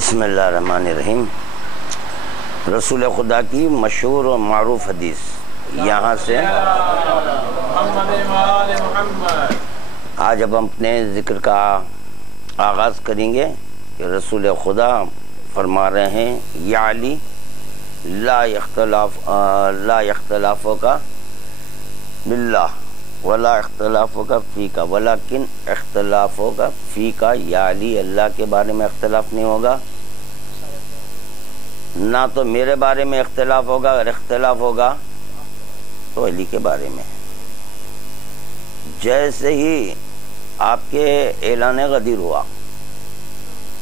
بسم اللہ الرحمن الرحیم۔ رسول خدا کی مشہور و معروف حدیث یہاں سے آج اب ہم اپنے ذکر کا آغاز کریں گے کہ رسول خدا فرما رہے ہیں یا علی لا اختلافوں کا باللہ ولا اختلافوں کا فی کا ولیکن اختلافوں کا فی کا، یا علی اللہ کے بارے میں اختلاف نہیں ہوگا، نہ تو میرے بارے میں اختلاف ہوگا، اگر اختلاف ہوگا تو علی کے بارے میں۔ جیسے ہی آپ کے اعلان غدیر ہوا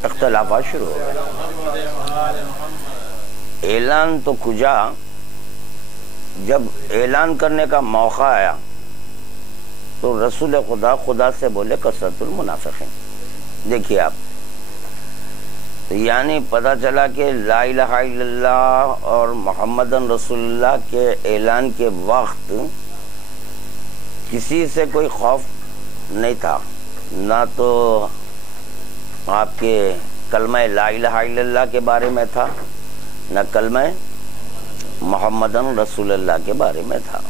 اختلافات شروع ہو گئے۔ اعلان تو کجا، جب اعلان کرنے کا موقع آیا تو رسول خدا سے بولے کثرت المنافقین۔ دیکھیے آپ، یعنی پتہ چلا کہ لا الہ الا اللہ اور محمد رسول اللہ کے اعلان کے وقت کسی سے کوئی خوف نہیں تھا، نہ تو آپ کے کلمہ لا الہ الا اللہ کے بارے میں تھا، نہ کلمہ محمد رسول اللہ کے بارے میں تھا۔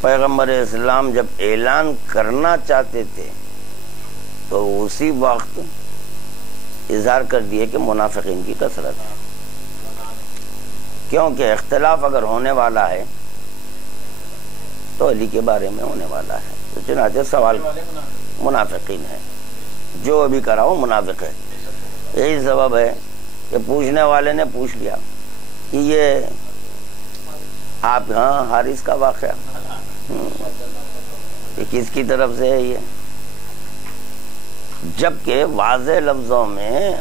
پیغمبر اسلام جب اعلان کرنا چاہتے تھے تو اسی وقت اظہار کر دیے کہ منافقین کی کثرت ہے، کیونکہ اختلاف اگر ہونے والا ہے تو علی کے بارے میں ہونے والا ہے۔ تو چنانچہ سوال منافقین ہے، جو ابھی کرا وہ منافق ہے۔ یہی سبب ہے کہ پوچھنے والے نے پوچھ لیا کہ یہ آپ ہاں حارث کا واقعہ یہ کس کی طرف سے ہے؟ یہ جبکہ واضح لفظوں میں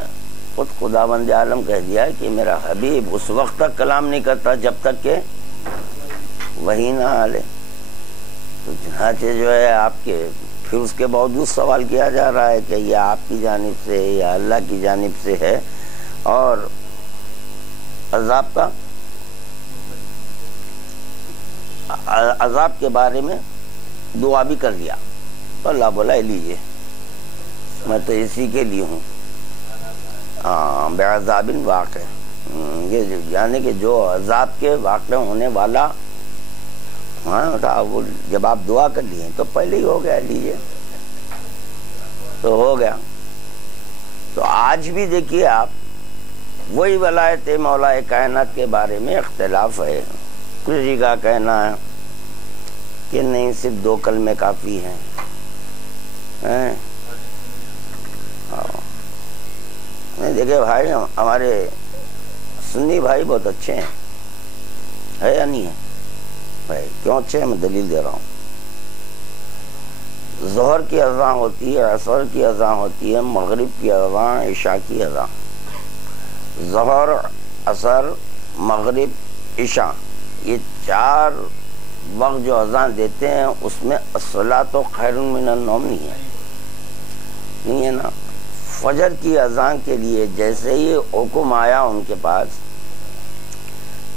خود خداوند عالم کہہ دیا کہ میرا حبیب اس وقت تک کلام نہیں کرتا جب تک کہ وحی نہ آلے۔ تو چنانچہ جو ہے آپ کے پھر اس کے باوجود سوال کیا جا رہا ہے کہ یہ آپ کی جانب سے یا اللہ کی جانب سے ہے، اور عذاب کے بارے میں دعا بھی کر دیا تو اللہ بولا لیجیے میں تو اسی کے لیے ہوں، بعذاب واقع، یہ یعنی کہ جو عذاب کے واقع ہونے والا وہ جب آپ دعا کر لیے تو پہلے ہی ہو گیا، لیجیے تو ہو گیا۔ تو آج بھی دیکھیے آپ، وہی ولایت مولا کائنات کے بارے میں اختلاف ہے۔ کسی کا کہنا ہے کہ نہیں صرف 2 کلمے کافی ہیں، دیکھیں بھائی ہمارے سنی بھائی بہت اچھے ہیں، ہے یا نہیں ہے بھائی؟ کیوں اچھے ہیں؟ میں دلیل دے رہا ہوں۔ ظہر کی اذان ہوتی ہے، عصر کی اذان ہوتی ہے، مغرب کی اذان، عشاء کی اذان۔ ظہر، عصر، مغرب، عشاء، یہ 4 وقت جو اذان دیتے ہیں اس میں الصلاۃ خیر من النوم نہیں ہے نا۔ فجر کی اذان کے لیے جیسے ہی حکم آیا ان کے پاس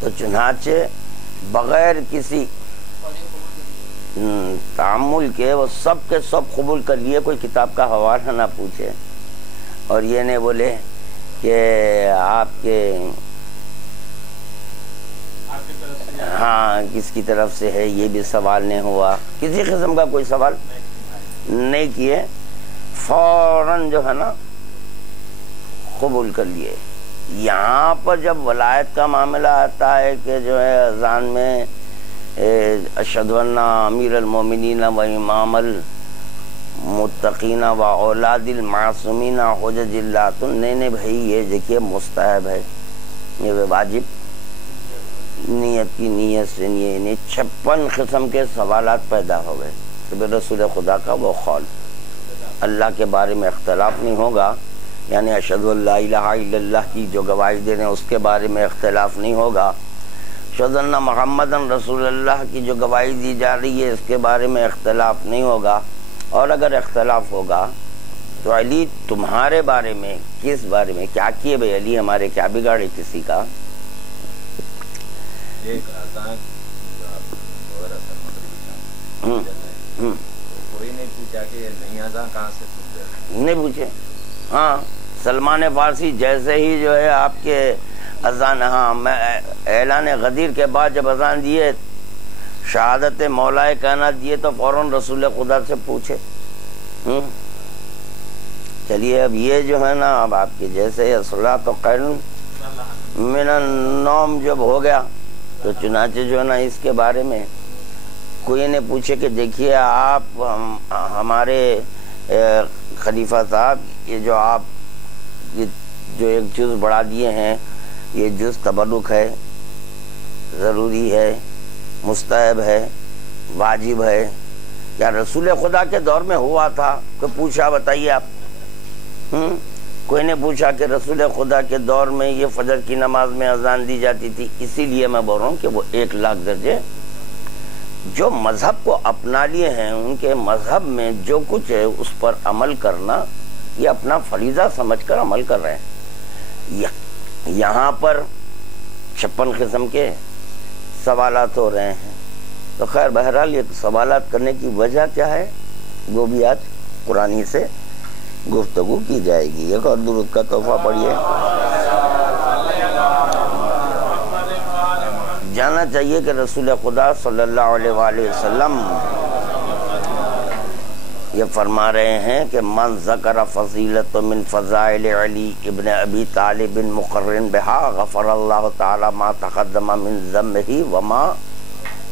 تو چنانچہ بغیر کسی تعامل کے وہ سب کے سب قبول کر لیے، کوئی کتاب کا حوالہ نہ پوچھے، اور یہ نہیں بولے کہ آپ کے ہاں کس کی طرف سے ہے، یہ بھی سوال نہیں ہوا، کسی قسم کا کوئی سوال نہیں کیے، فوراً جو ہے نا قبول کر لیے۔ یہاں پر جب ولایت کا معاملہ آتا ہے کہ جو ہے اذان میں اشہد ان امیر المومنین و امام المتقین و اولاد المعصومین حجج اللہ، تو نہیں بھائی یہ دیکھیے مستحب ہے، یہ واجب نیت کی نیت سے نہیں، 56 قسم کے سوالات پیدا ہو گئے۔ تو رسول خدا کا وہ قول اللہ کے بارے میں اختلاف نہیں ہوگا، یعنی اشہد ان لا الہ الا اللہ کی جو گواہی دے رہے ہیں اس کے بارے میں اختلاف نہیں ہوگا، اشہد ان محمد رسول اللہ کی جو گواہی دی جا رہی ہے اس کے بارے میں اختلاف نہیں ہوگا، اور اگر اختلاف ہوگا تو علی تمہارے بارے میں کس بارے میں کیا کیے بھائی؟ علی ہمارے کیا بگاڑے کسی کا؟ کوئی نہیں پوچھا کہ نہیں آزان کہاں سے نہیں پوچھے، ہاں سلمان فارسی جیسے ہی جو ہے آپ کے اذان، میں اعلان غدیر کے بعد جب اذان دیے، شہادت مولائے کائنات دیے، تو فوراً رسول خدا سے پوچھے۔ چلیے اب یہ جو ہے نا، اب آپ کے جیسے الصلاۃ خیر من النوم جب ہو گیا، تو چنانچہ جو ہے نا اس کے بارے میں کوئی نے پوچھے کہ دیکھیے آپ ہمارے خلیفہ صاحب، یہ جو آپ جو ایک جز بڑھا دیے ہیں، یہ جز تبرک ہے، ضروری ہے، مستحب ہے، واجب ہے، کیا رسول خدا کے دور میں ہوا تھا؟ تو پوچھا، بتائیے آپ۔ کوئی نے پوچھا کہ رسول خدا کے دور میں یہ فجر کی نماز میں اذان دی جاتی تھی۔ اسی لیے میں بول رہا ہوں کہ وہ 1,00,000 درجے جو مذہب کو اپنا لیے ہیں، ان کے مذہب میں جو کچھ ہے اس پر عمل کرنا، یہ اپنا فریضہ سمجھ کر عمل کر رہے ہیں۔ یہاں پر 56 قسم کے سوالات ہو رہے ہیں، تو خیر بہرحال یہ سوالات کرنے کی وجہ کیا ہے، وہ بھی آج قرآنی سے گفتگو کی جائے گی۔ ایک اور درود کا تحفہ پڑھیے۔ جاننا چاہیے کہ رسول خدا صلی اللہ علیہ وآلہ وسلم یہ فرما رہے ہیں کہ من ذکر فضیلت من فضائل علی ابن ابی طالب مقرن بہا غفر اللہ تعالی ما تقدم من ذنبہ وما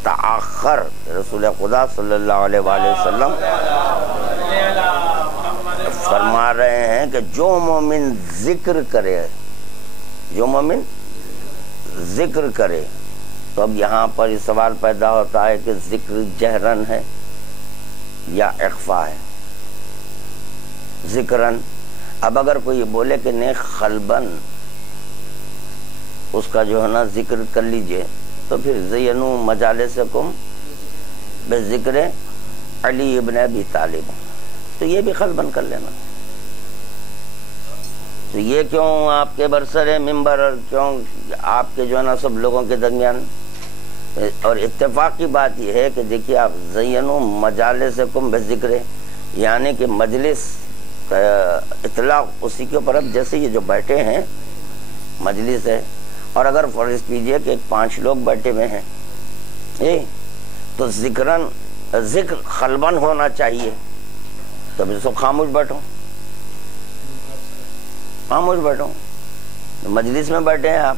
تاخر۔ رسول خدا صلی اللہ علیہ وآلہ وسلم فرما رہے ہیں کہ جو مومن ذکر کرے، جو مومن ذکر کرے، تو اب یہاں پر یہ سوال پیدا ہوتا ہے کہ ذکر جہرن ہے یا اخفا ہے؟ ذکرن، اب اگر کوئی بولے کہ نہیں خلبن اس کا جو ہے نا ذکر کر لیجئے، تو پھر زینو مجالسکم بذکر علی ابن ابی طالب، تو یہ بھی خلبن کر لینا۔ تو یہ کیوں آپ کے برسر ممبر، اور کیوں آپ کے جو ہے نا سب لوگوں کے درمیان؟ اور اتفاق کی بات یہ ہے کہ دیکھیے آپ زینو مجالسکم بذکر، یعنی کہ مجلس کا اطلاق اسی کے اوپر، اب جیسے یہ جو بیٹھے ہیں مجلس ہے، اور اگر فرض کیجئے کہ 5 لوگ بیٹھے ہوئے ہیں، تو ذکر خلبن ہونا چاہیے، تب اس کو خاموش بیٹھو، خاموش بیٹھو۔ مجلس میں بیٹھے ہیں آپ،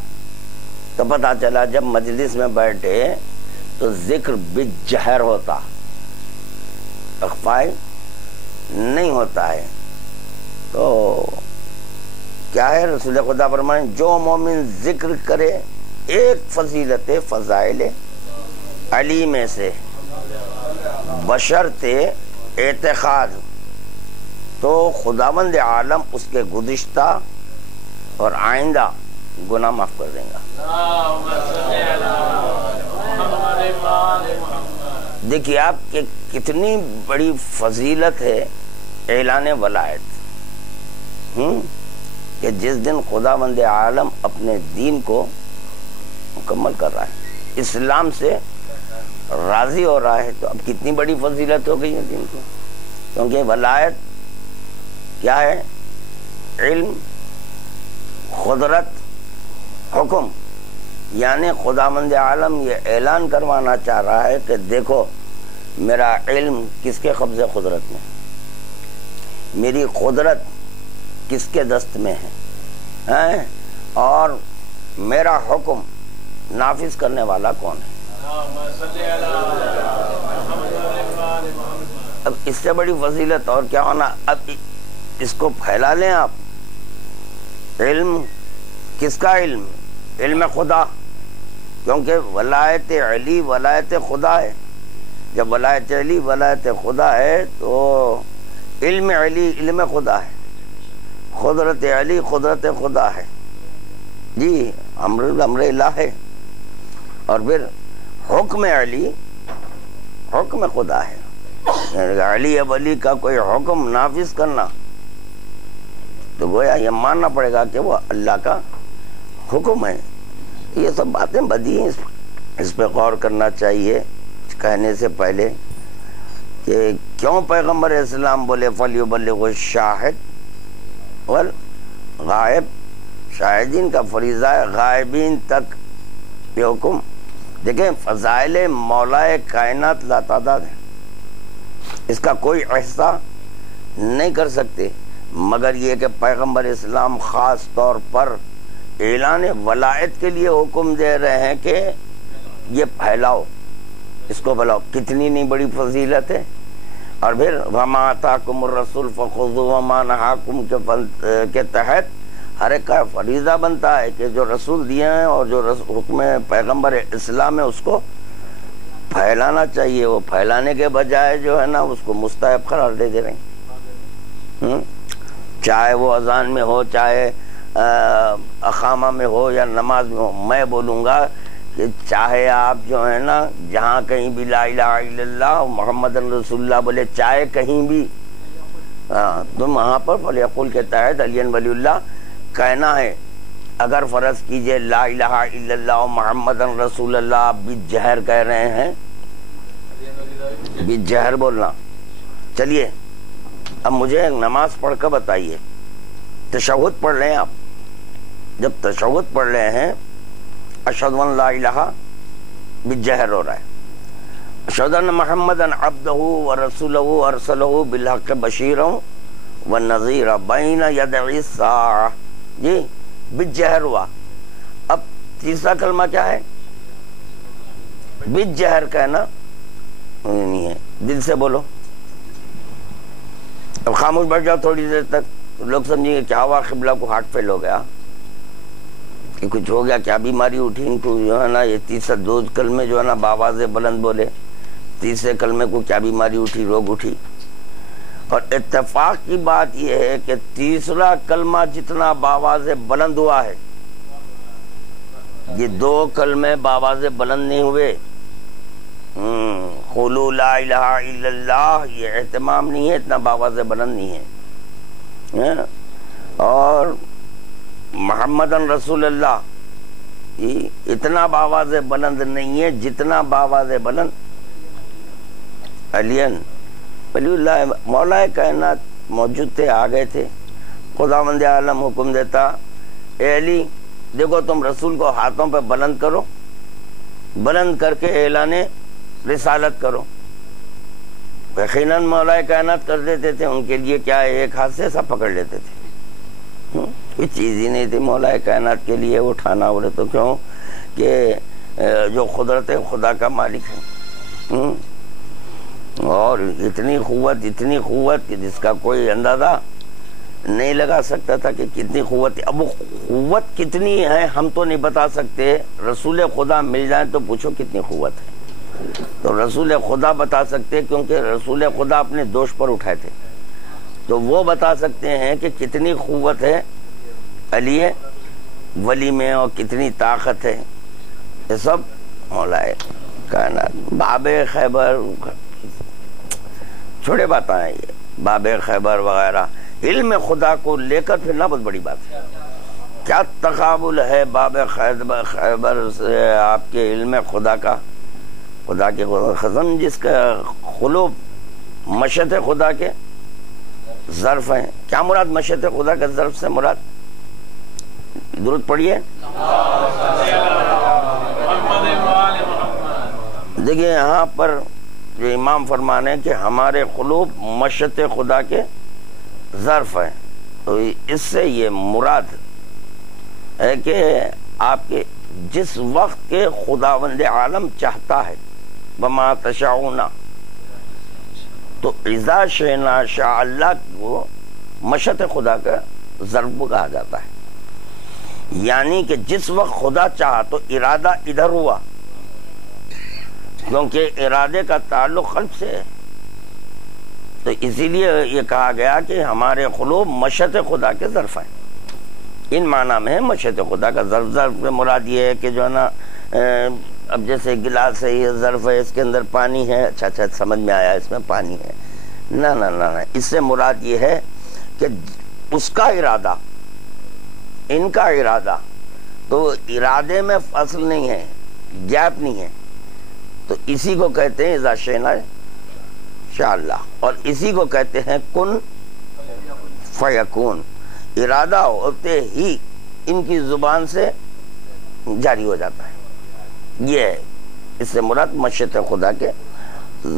تو پتہ چلا جب مجلس میں بیٹھے تو ذکر بجہر ہوتا، اخفائی نہیں ہوتا ہے۔ تو کیا ہے، رسول خدا فرمائیں جو مومن ذکر کرے ایک فضیلت فضائل علی میں سے بشرط اعتقاد، تو خداوند عالم اس کے گزشتہ اور آئندہ گناہ معاف کر دیں گا۔ دیکھیے آپ کہ کتنی بڑی فضیلت ہے اعلان ولایت، کہ جس دن خداوند عالم اپنے دین کو مکمل کر رہا ہے، اسلام سے راضی ہو رہا ہے، تو اب کتنی بڑی فضیلت ہو گئی ہے دین کو۔ کیونکہ ولایت کیا ہے؟ علم، قدرت، حکم، یعنی خداوند عالم یہ اعلان کروانا چاہ رہا ہے کہ دیکھو میرا علم کس کے قبضے قدرت میں، میری قدرت کس کے دست میں ہے، اور میرا حکم نافذ کرنے والا کون ہے۔ اب اس سے بڑی فضیلت اور کیا ہونا؟ اب اس کو پھیلا لیں آپ۔ علم کس کا علم؟ علم خدا، کیونکہ ولایت علی ولایت خدا ہے۔ جب ولایت علی ولایت خدا ہے تو علم علی علم خدا ہے، قدرت علی قدرت خدا ہے، جی امر الہ ہے، اور پھر حکم علی حکم خدا ہے، یعنی علی ولی کا کوئی حکم نافذ کرنا، تو گویا یہ ماننا پڑے گا کہ وہ اللہ کا حکم ہے۔ یہ سب باتیں بدی ہیں، اس پہ غور کرنا چاہیے کہنے سے پہلے کہ کیوں پیغمبر اسلام بولے فَلْيُبَلِّغُ الشَّاهِدُ غائب شاہدین کا فریضہ ہے، غائبین تک یہ حکم. دیکھیں فضائل مولا کائنات لاتعداد ہے، اس کا کوئی احصا نہیں کر سکتے، مگر یہ کہ پیغمبر اسلام خاص طور پر اعلان ولایت کے لیے حکم دے رہے ہیں کہ یہ پھیلاؤ، اس کو بلاؤ. کتنی نہیں بڑی فضیلت ہے. اور پھر وما آتاکم الرسول فخذوہ وما نہاکم کے تحت ہر ایک کا فریضہ بنتا ہے کہ جو رسول دیے ہیں اور جو حکم پیغمبر اسلام ہے اس کو پھیلانا چاہیے. وہ پھیلانے کے بجائے جو ہے نا اس کو مستحب قرار دے رہے ہیں. چاہے وہ اذان میں ہو، چاہے اقامہ میں ہو یا نماز میں ہو. میں بولوں گا کہ چاہے آپ جو ہے نا جہاں کہیں بھی لا الہ الا اللہ محمد رسول اللہ بولے، چاہے کہیں بھی تم وہاں پر فلیقول کے تحت علی ولی اللہ کہنا ہے. اگر فرض کیجئے لا الہ الا اللہ محمد رسول اللہ آپ بھی جہر کہہ رہے ہیں، بھی جہر بولنا. چلیے اب مجھے نماز پڑھ کر بتائیے، تشہد پڑھ لیں آپ. جب تشہد پڑھ رہے ہیں اشہد ان لا الہ بالجہر ہو رہا ہے، اشہد ان محمدًا عبدہ ورسولہ ارسلہ بالحق بشیرا ونذیرا بین یدی الساعہ، جی بالجہر ہوا. اب تیسرا کلمہ کیا ہے؟ بالجہر کہنا نہیں ہے، دل سے بولو. اب خاموش بیٹھ جاؤ تھوڑی دیر تک، لوگ سمجھیں گے کیا ہوا، قبلہ کو ہارٹ فیل ہو گیا کہ کچھ ہو گیا، کیا بیماری اٹھی ان کو جو ہے نا. یہ تیسرا دو کلمے جو ہے نا باواز بلند بولے، تیسرے کلمے کو کیا بیماری اٹھی، روگ اٹھی. اور اتفاق کی بات یہ ہے کہ تیسرا کلمہ جتنا باواز بلند ہوا ہے، یہ دو کلمے باواز بلند نہیں ہوئے. قولوا لا الہ الا اللہ یہ اہتمام نہیں ہے، اتنا باواز بلند نہیں ہے. اور محمد رسول اللہ یہ اتنا باواز بلند نہیں ہے جتنا باواز بلند علی ولی اللہ مولا کائنات موجود تھے، آ گئے تھے. خداوند عالم حکم دیتا، اے علی دیکھو تم رسول کو ہاتھوں پہ بلند کرو، بلند کر کے اعلان رسالت کرو. یقیناً مولا کائنات کر دیتے تھے، ان کے لیے کیا ایک ہاتھ سے سب پکڑ لیتے تھے. کوئی چیز ہی نہیں تھی مولا کائنات کے لیے اٹھانا. بولے تو کیوں کہ جو قدرت خدا کا مالک ہے، اور اتنی قوت کہ جس کا کوئی اندازہ نہیں لگا سکتا تھا کہ کتنی قوت. اب وہ قوت کتنی ہے ہم تو نہیں بتا سکتے، رسول خدا مل جائیں تو پوچھو کتنی قوت ہے. تو رسول خدا بتا سکتے، کیونکہ رسول خدا اپنے دوش پر اٹھائے تھے، تو وہ بتا سکتے ہیں کہ کتنی قوت ہے علی ولی میں اور کتنی طاقت ہے. یہ سب مولا کائنات. باب خیبر چھوڑے باتیں ہیں، یہ باب خیبر وغیرہ علم خدا کو لے کر پھرنا بہت بڑی بات ہے. کیا تقابل ہے باب خیبر سے آپ کے علم خدا کا، خدا کے خزم جس کا قلوب مشیت خدا کے ظرف ہیں. کیا مراد مشیت خدا کے ظرف سے مراد؟ درود پڑھیے. دیکھیے یہاں پر جو امام فرمانے کہ ہمارے قلوب مشیت خدا کے ظرف ہیں، تو اس سے یہ مراد ہے کہ آپ کے جس وقت کے خداوند عالم چاہتا ہے، وما تشاؤون، تو اذا شئنا شاء اللہ کو مشیت خدا کا ظرف کہا جاتا ہے. یعنی کہ جس وقت خدا چاہا تو ارادہ ادھر ہوا، کیونکہ ارادے کا تعلق قلب سے ہے. تو اسی لیے یہ کہا گیا کہ ہمارے قلوب مشیت خدا کے ظرف ہیں. ان معنی میں مشیت خدا کا ظرف. ظرف میں مراد یہ ہے کہ جو ہے نا اب جیسے گلاس ہے، یہ ظرف ہے، اس کے اندر پانی ہے، اچھا سمجھ میں آیا اس میں پانی ہے. نہ اس سے مراد یہ ہے کہ اس کا ارادہ، ان کا ارادہ، تو ارادے میں فصل نہیں ہے، گیپ نہیں ہے. تو اسی کو کہتے ہیں اذا شئنا شاء اللہ، اور اسی کو کہتے ہیں کن فیکون. ارادہ ہوتے ہی ان کی زبان سے جاری ہو جاتا ہے. یہ ہے اس سے مراد مشیت خدا کے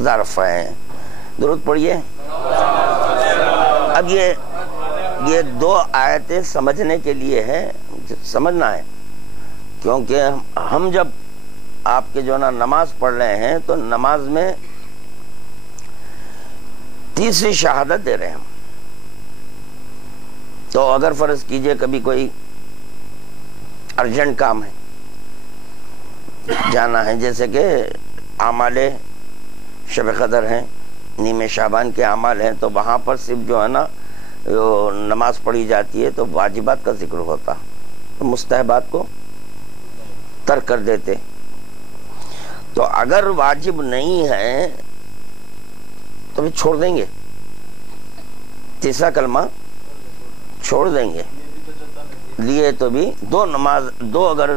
ظرف ہیں. درود پڑھیے. اب یہ دو آیتیں سمجھنے کے لیے ہے، سمجھنا ہے، کیونکہ ہم جب آپ کے جو نا نماز پڑھ رہے ہیں تو نماز میں تیسری شہادت دے رہے ہیں ہم. تو اگر فرض کیجئے کبھی کوئی ارجنٹ کام ہے، جانا ہے، جیسے کہ اعمال شب قدر ہیں، نیمہ شعبان کے اعمال ہیں، تو وہاں پر صرف جو ہے نا نماز پڑھی جاتی ہے تو واجبات کا ذکر ہوتا، تو مستحبات کو ترک کر دیتے. تو اگر واجب نہیں ہے تو پھر چھوڑ دیں گے، تیسرا کلمہ چھوڑ دیں گے. لیے تو بھی دو اگر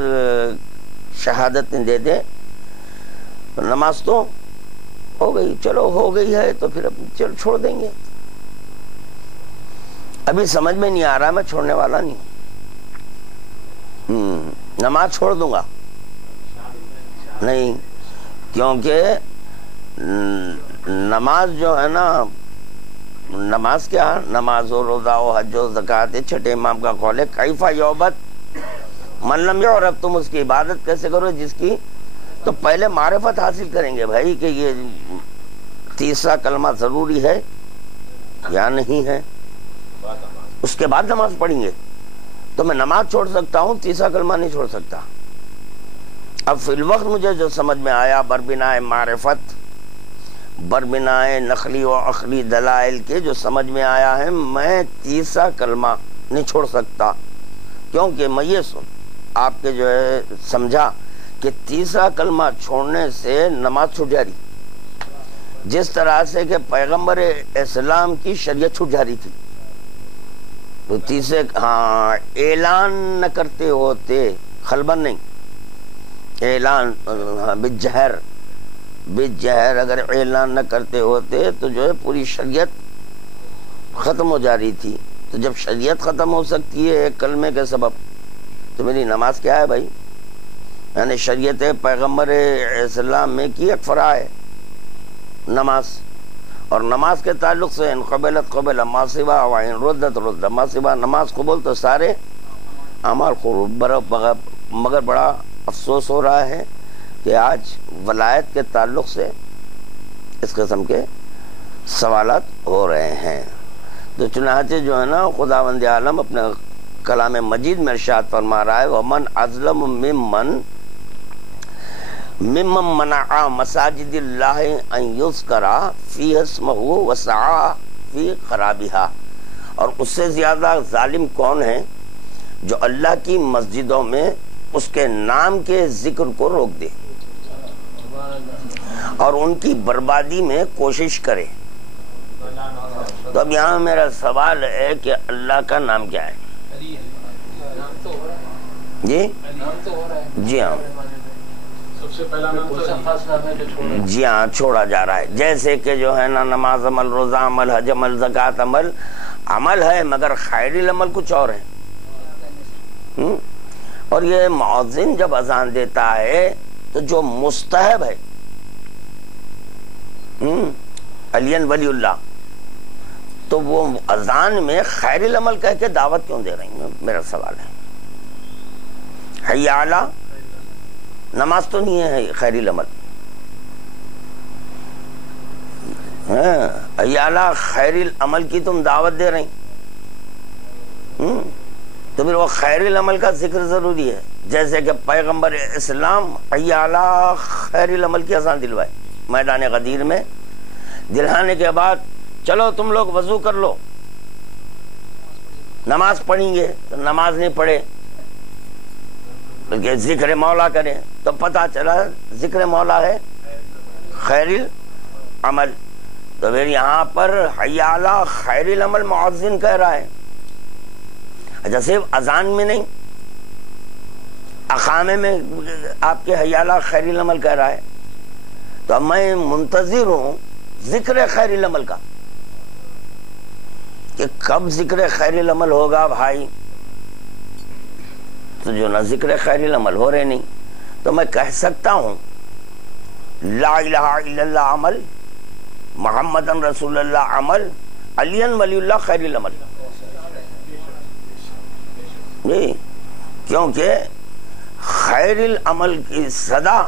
شہادتیں دے دے تو نماز تو ہو گئی، چلو ہو گئی ہے تو پھر چلو چھوڑ دیں گے. ابھی سمجھ میں نہیں آ رہا، میں چھوڑنے والا نہیں ہوں. نماز چھوڑ دوں گا نہیں، کیونکہ نماز جو ہے نا، نماز کیا، نماز و روزہ و حج و زکوٰۃ، چھٹے امام کا قول ہے کیفا یعبد من لم یعرف، تم اس کی عبادت کیسے کرو جس کی، تو پہلے معرفت حاصل کریں گے بھائی کہ یہ تیسرا کلمہ ضروری ہے یا نہیں ہے، اس کے بعد نماز پڑھیں گے. تو میں نماز چھوڑ سکتا ہوں، تیسرا کلمہ نہیں چھوڑ سکتا. اب فی الوقت مجھے جو سمجھ میں آیا بربنائے معرفت، بربنائے نقلی و عقلی دلائل کے جو سمجھ میں آیا ہے، میں تیسرا کلمہ نہیں چھوڑ سکتا. کیونکہ میں یہ آپ کے جو ہے سمجھا کہ تیسرا کلمہ چھوڑنے سے نماز چھوٹ جا رہی، جس طرح سے کہ پیغمبر اسلام کی شریعت چھوٹ جا رہی تھی. تو تیسرے اعلان نہ کرتے ہوتے، خلبن نہیں، اعلان بالجہر اگر اعلان نہ کرتے ہوتے تو جو ہے پوری شریعت ختم ہو جا رہی تھی. تو جب شریعت ختم ہو سکتی ہے ایک کلمے کے سبب، تو میری نماز کیا ہے بھائی؟ یعنی شریعت پیغمبر اسلام میں کی ایک فرع ہے نماز. اور نماز کے تعلق سے ان قبلت قبل ما سوا و ان ردت رد ما سوا، نماز قبول تو سارے اعمال قبول. مگر بڑا افسوس ہو رہا ہے کہ آج ولایت کے تعلق سے اس قسم کے سوالات ہو رہے ہیں. تو چنانچہ جو ہے نا خداوند عالم اپنے کلام مجید میں ارشاد فرما رہا ہے وَمَنْ أَظْلَمُ مِمَّنْ مَنَعَ مَسَاجِدِ اللَّهِ أَنْ يُذْكَرَ فِيهَا اسْمُهُ وَسَعَى فِي خَرَابِهَا. اور اس سے زیادہ ظالم کون ہے جو اللہ کی مسجدوں میں اس کے نام کے ذکر کو روک دے اور ان کی بربادی میں کوشش کرے. تو اب یہاں میرا سوال ہے کہ اللہ کا نام کیا ہے؟ جی جی ہاں، جی ہاں چھوڑا جا رہا ہے. جیسے کہ جو ہے نا نماز عمل، روزہ عمل، حج عمل، زکوٰۃ عمل ہے، مگر خیر العمل کچھ اور ہے. اور یہ مؤذن جب اذان دیتا ہے تو جو مستحب ہے علی ولی اللہ، تو وہ اذان میں خیر العمل کہہ کے دعوت کیوں دے رہی ہیں؟ میرا سوال ہے. حی علی نماز تو نہیں ہے خیر العمل، حی علی خیر العمل کی تم دعوت دے رہی، تو پھر وہ خیر العمل کا ذکر ضروری ہے. جیسے کہ پیغمبر اسلام حی علی خیر العمل کی اذان دلوائے میدان غدیر میں، دلہانے کے بعد چلو تم لوگ وضو کر لو، نماز پڑھیں گے، تو نماز نہیں پڑھے بلکہ ذکر مولا کریں، تو پتہ چلا ذکر مولا ہے خیر العمل. تو پھر یہاں پر حی علی خیر العمل مؤذن کہہ رہا ہے. اچھا صرف اذان میں نہیں، اقامے میں آپ کے حی علی خیر العمل کہہ رہا ہے. تو اب میں منتظر ہوں ذکر خیر العمل کا کہ کب ذکر خیر العمل ہوگا بھائی، تو جو نہ ذکر خیر العمل ہو رہے نہیں، تو میں کہہ سکتا ہوں لا الہ الا اللہ عمل، محمد رسول اللہ عمل، علی ولی اللہ خیر العمل. جی، کیونکہ خیر العمل کی صدا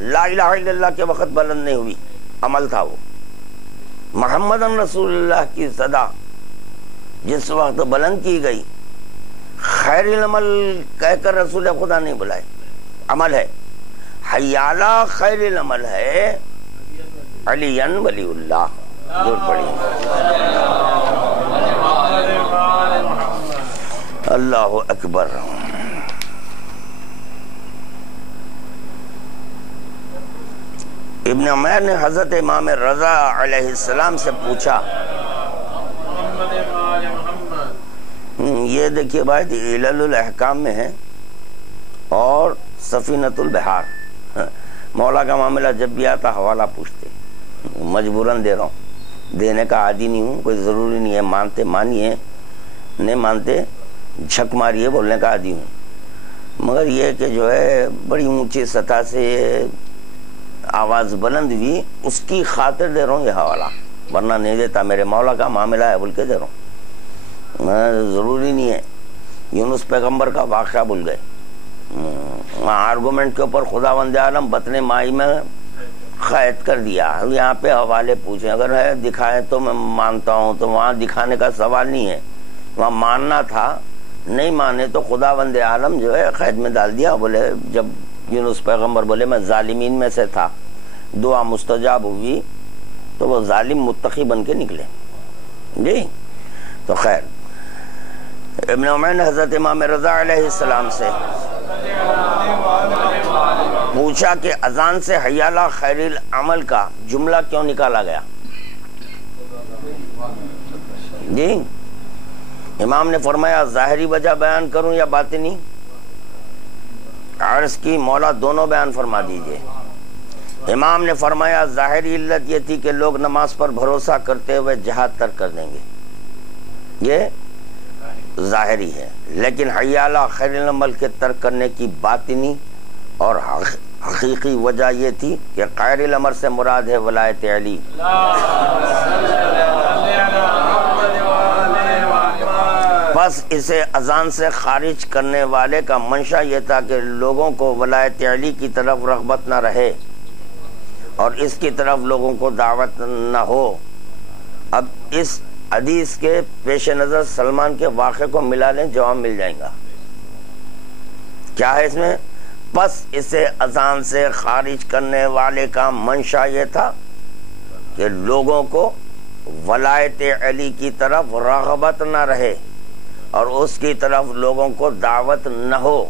لا الہ الا اللہ کے وقت بلند نہیں ہوئی، عمل تھا وہ. محمد رسول اللہ کی صدا جس وقت بلند کی گئی، خیر العمل کہہ کر رسول خدا نہیں بلائے، عمل ہے. حی علی خیر العمل ہے علی ولی اللہ. دور پڑھیں. اللہ اکبر. ابن عمیر نے حضرت امام رضا علیہ السلام سے پوچھا، یہ دیکھیے بھائی علل الاحکام میں ہے اور سفینۃ البحار. مولا کا معاملہ جب بھی آتا حوالہ پوچھتے، مجبوراً دے رہا ہوں، دینے کا عادی نہیں ہوں، کوئی ضروری نہیں ہے، مانتے مانیے، نہیں مانتے جھک ماریے، بولنے کا عادی ہوں. مگر یہ کہ جو ہے بڑی اونچی سطح سے آواز بلند ہوئی، اس کی خاطر دے رہا ہوں یہ حوالہ، ورنہ نہیں دیتا. میرے مولا کا معاملہ ہے بول کے دے رہا ہوں، ضروری نہیں ہے. یونس پیغمبر کا واقعہ بھول گئے، آرگومنٹ کے اوپر خداوند عالم بطن مائی میں قید کر دیا. یہاں پہ حوالے پوچھیں، اگر ہے دکھائے تو میں مانتا ہوں، تو وہاں دکھانے کا سوال نہیں ہے، وہاں ماننا تھا. نہیں مانے تو خداوند عالم جو ہے قید میں ڈال دیا. بولے جب یونس پیغمبر بولے میں ظالمین میں سے تھا، دعا مستجاب ہوئی، تو وہ ظالم متقی بن کے نکلے. جی تو خیر، ابن عمیر نے حضرت امام رضا علیہ السلام سے پوچھا کہ اذان سے حی علی خیر العمل کا جملہ کیوں نکالا گیا؟ جی امام نے فرمایا ظاہری وجہ بیان کروں یا باطنی؟ عرض کی مولا دونوں بیان فرما دیجئے. امام نے فرمایا ظاہری علت یہ تھی کہ لوگ نماز پر بھروسہ کرتے ہوئے جہاد ترک کر دیں گے، یہ ظاہری ہے. لیکن حی علی خیر العمل کے ترک کرنے کی باطنی اور حقیقی وجہ یہ تھی کہ خیر العمل سے مراد ہے ولایت علی. بس اسے اذان سے خارج کرنے والے کا منشا یہ تھا کہ لوگوں کو ولایت علی کی طرف رغبت نہ رہے اور اس کی طرف لوگوں کو دعوت نہ ہو. اب اس حدیث کے پیش نظر سلمان کے واقعے کو ملا لیں، جواب مل جائے گا. کیا ہے اس میں؟ بس اسے اذان سے خارج کرنے والے کا منشا یہ تھا کہ لوگوں کو ولایت علی کی طرف رغبت نہ رہے اور اس کی طرف لوگوں کو دعوت نہ ہو،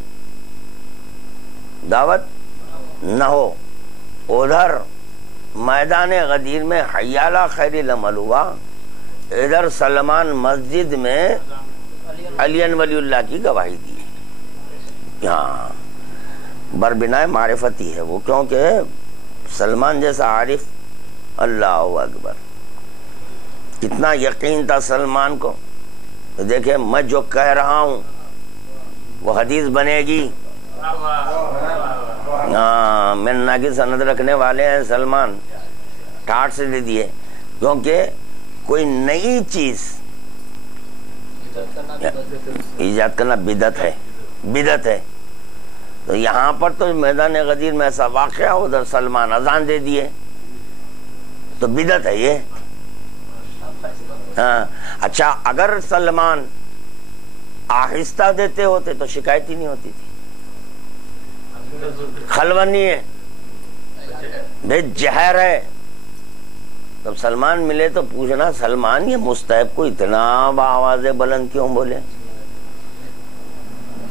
دعوت نہ ہو. ادھر میدان غدیر میں حی علی خیر العمل ہوا، ادھر سلمان مسجد میں علی ولی اللہ کی گواہی دی. یہاں بربنائے معرفتی ہے وہ، کیونکہ سلمان جیسا عارف، اللہ اکبر، کتنا یقین تھا سلمان کو. دیکھیں میں جو کہہ رہا ہوں وہ حدیث بنے گی. منا کی سند رکھنے والے ہیں سلمان، ٹھاٹ سے دے دیے، کیونکہ کوئی نئی چیز ایجاد کرنا بدعت ہے، بدعت ہے. تو یہاں پر تو میدان غدیر میں ایسا واقعہ، ادھر سلمان اذان دے دیے، تو بدعت ہے یہ. اچھا اگر سلمان آہستہ دیتے ہوتے تو شکایت ہی نہیں ہوتی تھی. خلوت نہیں ہے، بھائی جہر ہے. جب سلمان ملے تو پوچھنا سلمان یہ مستحب کو اتنا آواز بلند کیوں بولے؟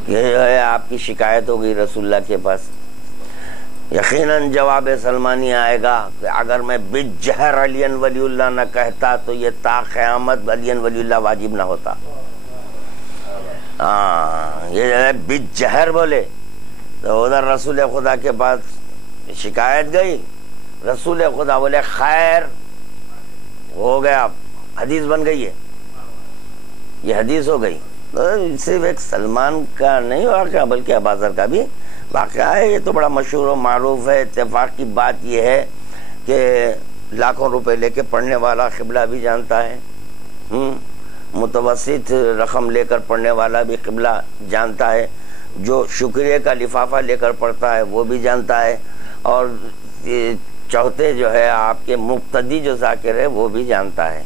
یہ ہے آپ کی شکایت ہو گئی رسول اللہ کے پاس. یقیناً جواب سلمانی آئے گا کہ اگر میں بالجہر علی ولی اللہ نہ کہتا تو یہ تا قیامت علی ولی اللہ واجب نہ ہوتا. یہ بالجہر بولے تو ادھر رسول خدا کے پاس شکایت گئی، رسول خدا بولے خیر ہو گیا، حدیث بن گئی ہے. یہ حدیث ہو گئی. صرف ایک سلمان کا نہیں واقعہ بلکہ اباذر کا بھی واقعہ ہے. یہ تو بڑا مشہور و معروف ہے. اتفاق کی بات یہ ہے کہ لاکھوں روپے لے کے پڑھنے والا قبلہ بھی جانتا ہے, متوسط رقم لے کر پڑھنے والا بھی قبلہ جانتا ہے, جو شکریہ کا لفافہ لے کر پڑھتا ہے وہ بھی جانتا ہے, اور چوتھے جو ہے آپ کے مقتدی جو ذاکر ہے وہ بھی جانتا ہے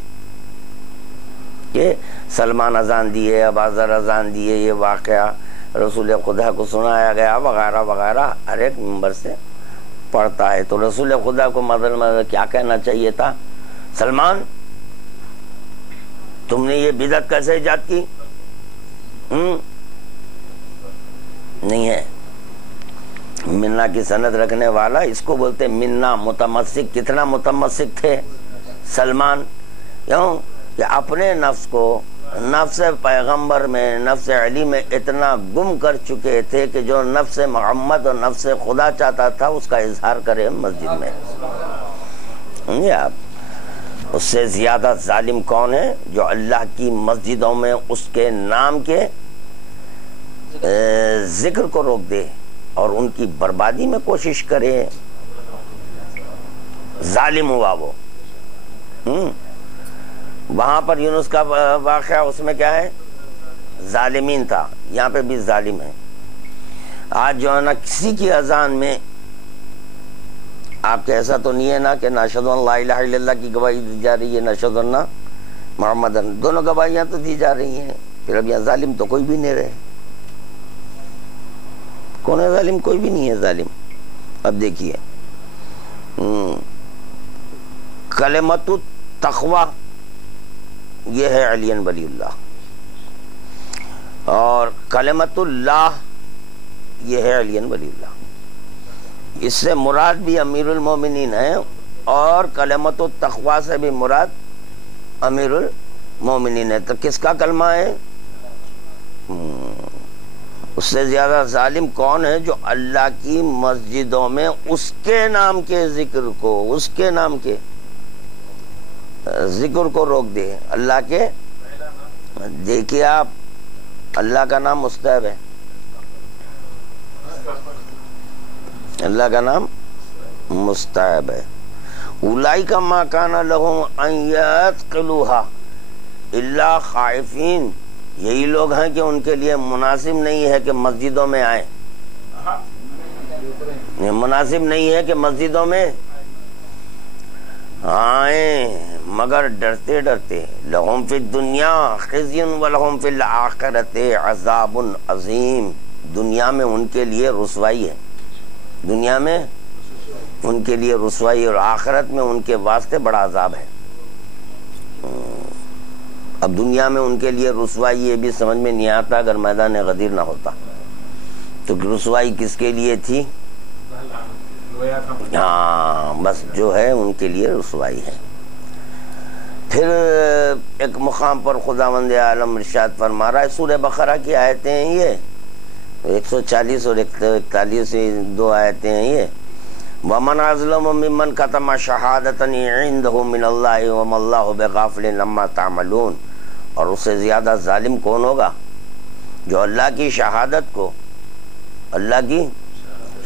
کہ سلمان اذان دیے, اباذر اذان دیے, یہ واقعہ رسول خدا کو سنایا گیا وغیرہ وغیرہ ہر ایک ممبر سے پڑھتا ہے. تو رسول خدا کو مدد کیا کہنا چاہیے تھا, سلمان تم نے یہ بدعت کیسے ایجاد کی؟ نہیں ہے. منا کی سند رکھنے والا اس کو بولتے منا متمسک. کتنا متمسک تھے سلمان؟ کیوں کہ اپنے نفس کو نفس پیغمبر میں, نفس علی میں اتنا گم کر چکے تھے کہ جو نفس محمد اور نفس خدا چاہتا تھا اس کا اظہار کرے مسجد میں. آپ اس سے زیادہ ظالم کون ہے جو اللہ کی مسجدوں میں اس کے نام کے ذکر کو روک دے اور ان کی بربادی میں کوشش کرے. ظالم ہوا وہ. وہاں پر یونس کا واقعہ اس میں کیا ہے, ظالمین تھا, یہاں پہ بھی ظالم ہے. آج جو ہے نا کسی کی اذان میں آپ کے ایسا تو نہیں ہے نا کہ ناشہدو ان لا الہ الا اللہ کی گواہی دی جا رہی ہے, ناشہدو ان محمد, دونوں گواہیاں تو دی جا رہی ہیں. پھر اب یہاں ظالم تو کوئی بھی نہیں رہے. کون ہے ظالم؟ کوئی بھی نہیں ہے ظالم. اب دیکھیے کلمۃ التقوی یہ ہے علی ولی اللہ, اور کلمۃ اللہ یہ ہے علی ولی اللہ. اس سے مراد بھی امیر المومنین ہے, اور کلمۃ التقوی سے بھی مراد امیر المومنین ہے. تو کس کا کلمہ ہے؟ اس سے زیادہ ظالم کون ہے جو اللہ کی مسجدوں میں اس کے نام کے ذکر کو, اس کے نام کے ذکر کو روک دے. اللہ کے دیکھیے آپ, اللہ کا نام مستحب ہے, اللہ کا نام مستحب ہے. اولئک ما کان لهم ان يثقلوها الا خائفین, یہی لوگ ہیں کہ ان کے لیے مناسب نہیں ہے کہ مسجدوں میں آئیں, مناسب نہیں ہے کہ مسجدوں میں آئیں مگر ڈرتے ڈرتے. لہم فی الدنیا خزی ولہم فی الآخرۃ عذاب عظیم, دنیا میں ان کے لیے رسوائی ہے, دنیا میں ان کے لیے رسوائی, اور آخرت میں ان کے واسطے بڑا عذاب ہے. اب دنیا میں ان کے لیے رسوائی یہ بھی سمجھ میں نہیں آتا اگر میدان غدیر نہ ہوتا تو رسوائی کس کے لیے تھی؟ ہاں بس جو ہے ان کے لیے رسوائی ہے. پھر ایک مقام پر خداوند عالم ارشاد فرما رہا ہے, سورہ بقرہ کی آیتیں ہیں یہ 140 اور 41 دو آیتیں ہیں یہ. وَمَنْ أَظْلَمُ مِمَّنْ كَتَمَ شَهَادَةً عِنْدَهُ مِنَ اللَّهِ وَمَا اللَّهُ بِغَافِلٍ عَمَّا تَعْمَلُونَ. اور اس سے زیادہ ظالم کون ہوگا جو اللہ کی شہادت کو, اللہ کی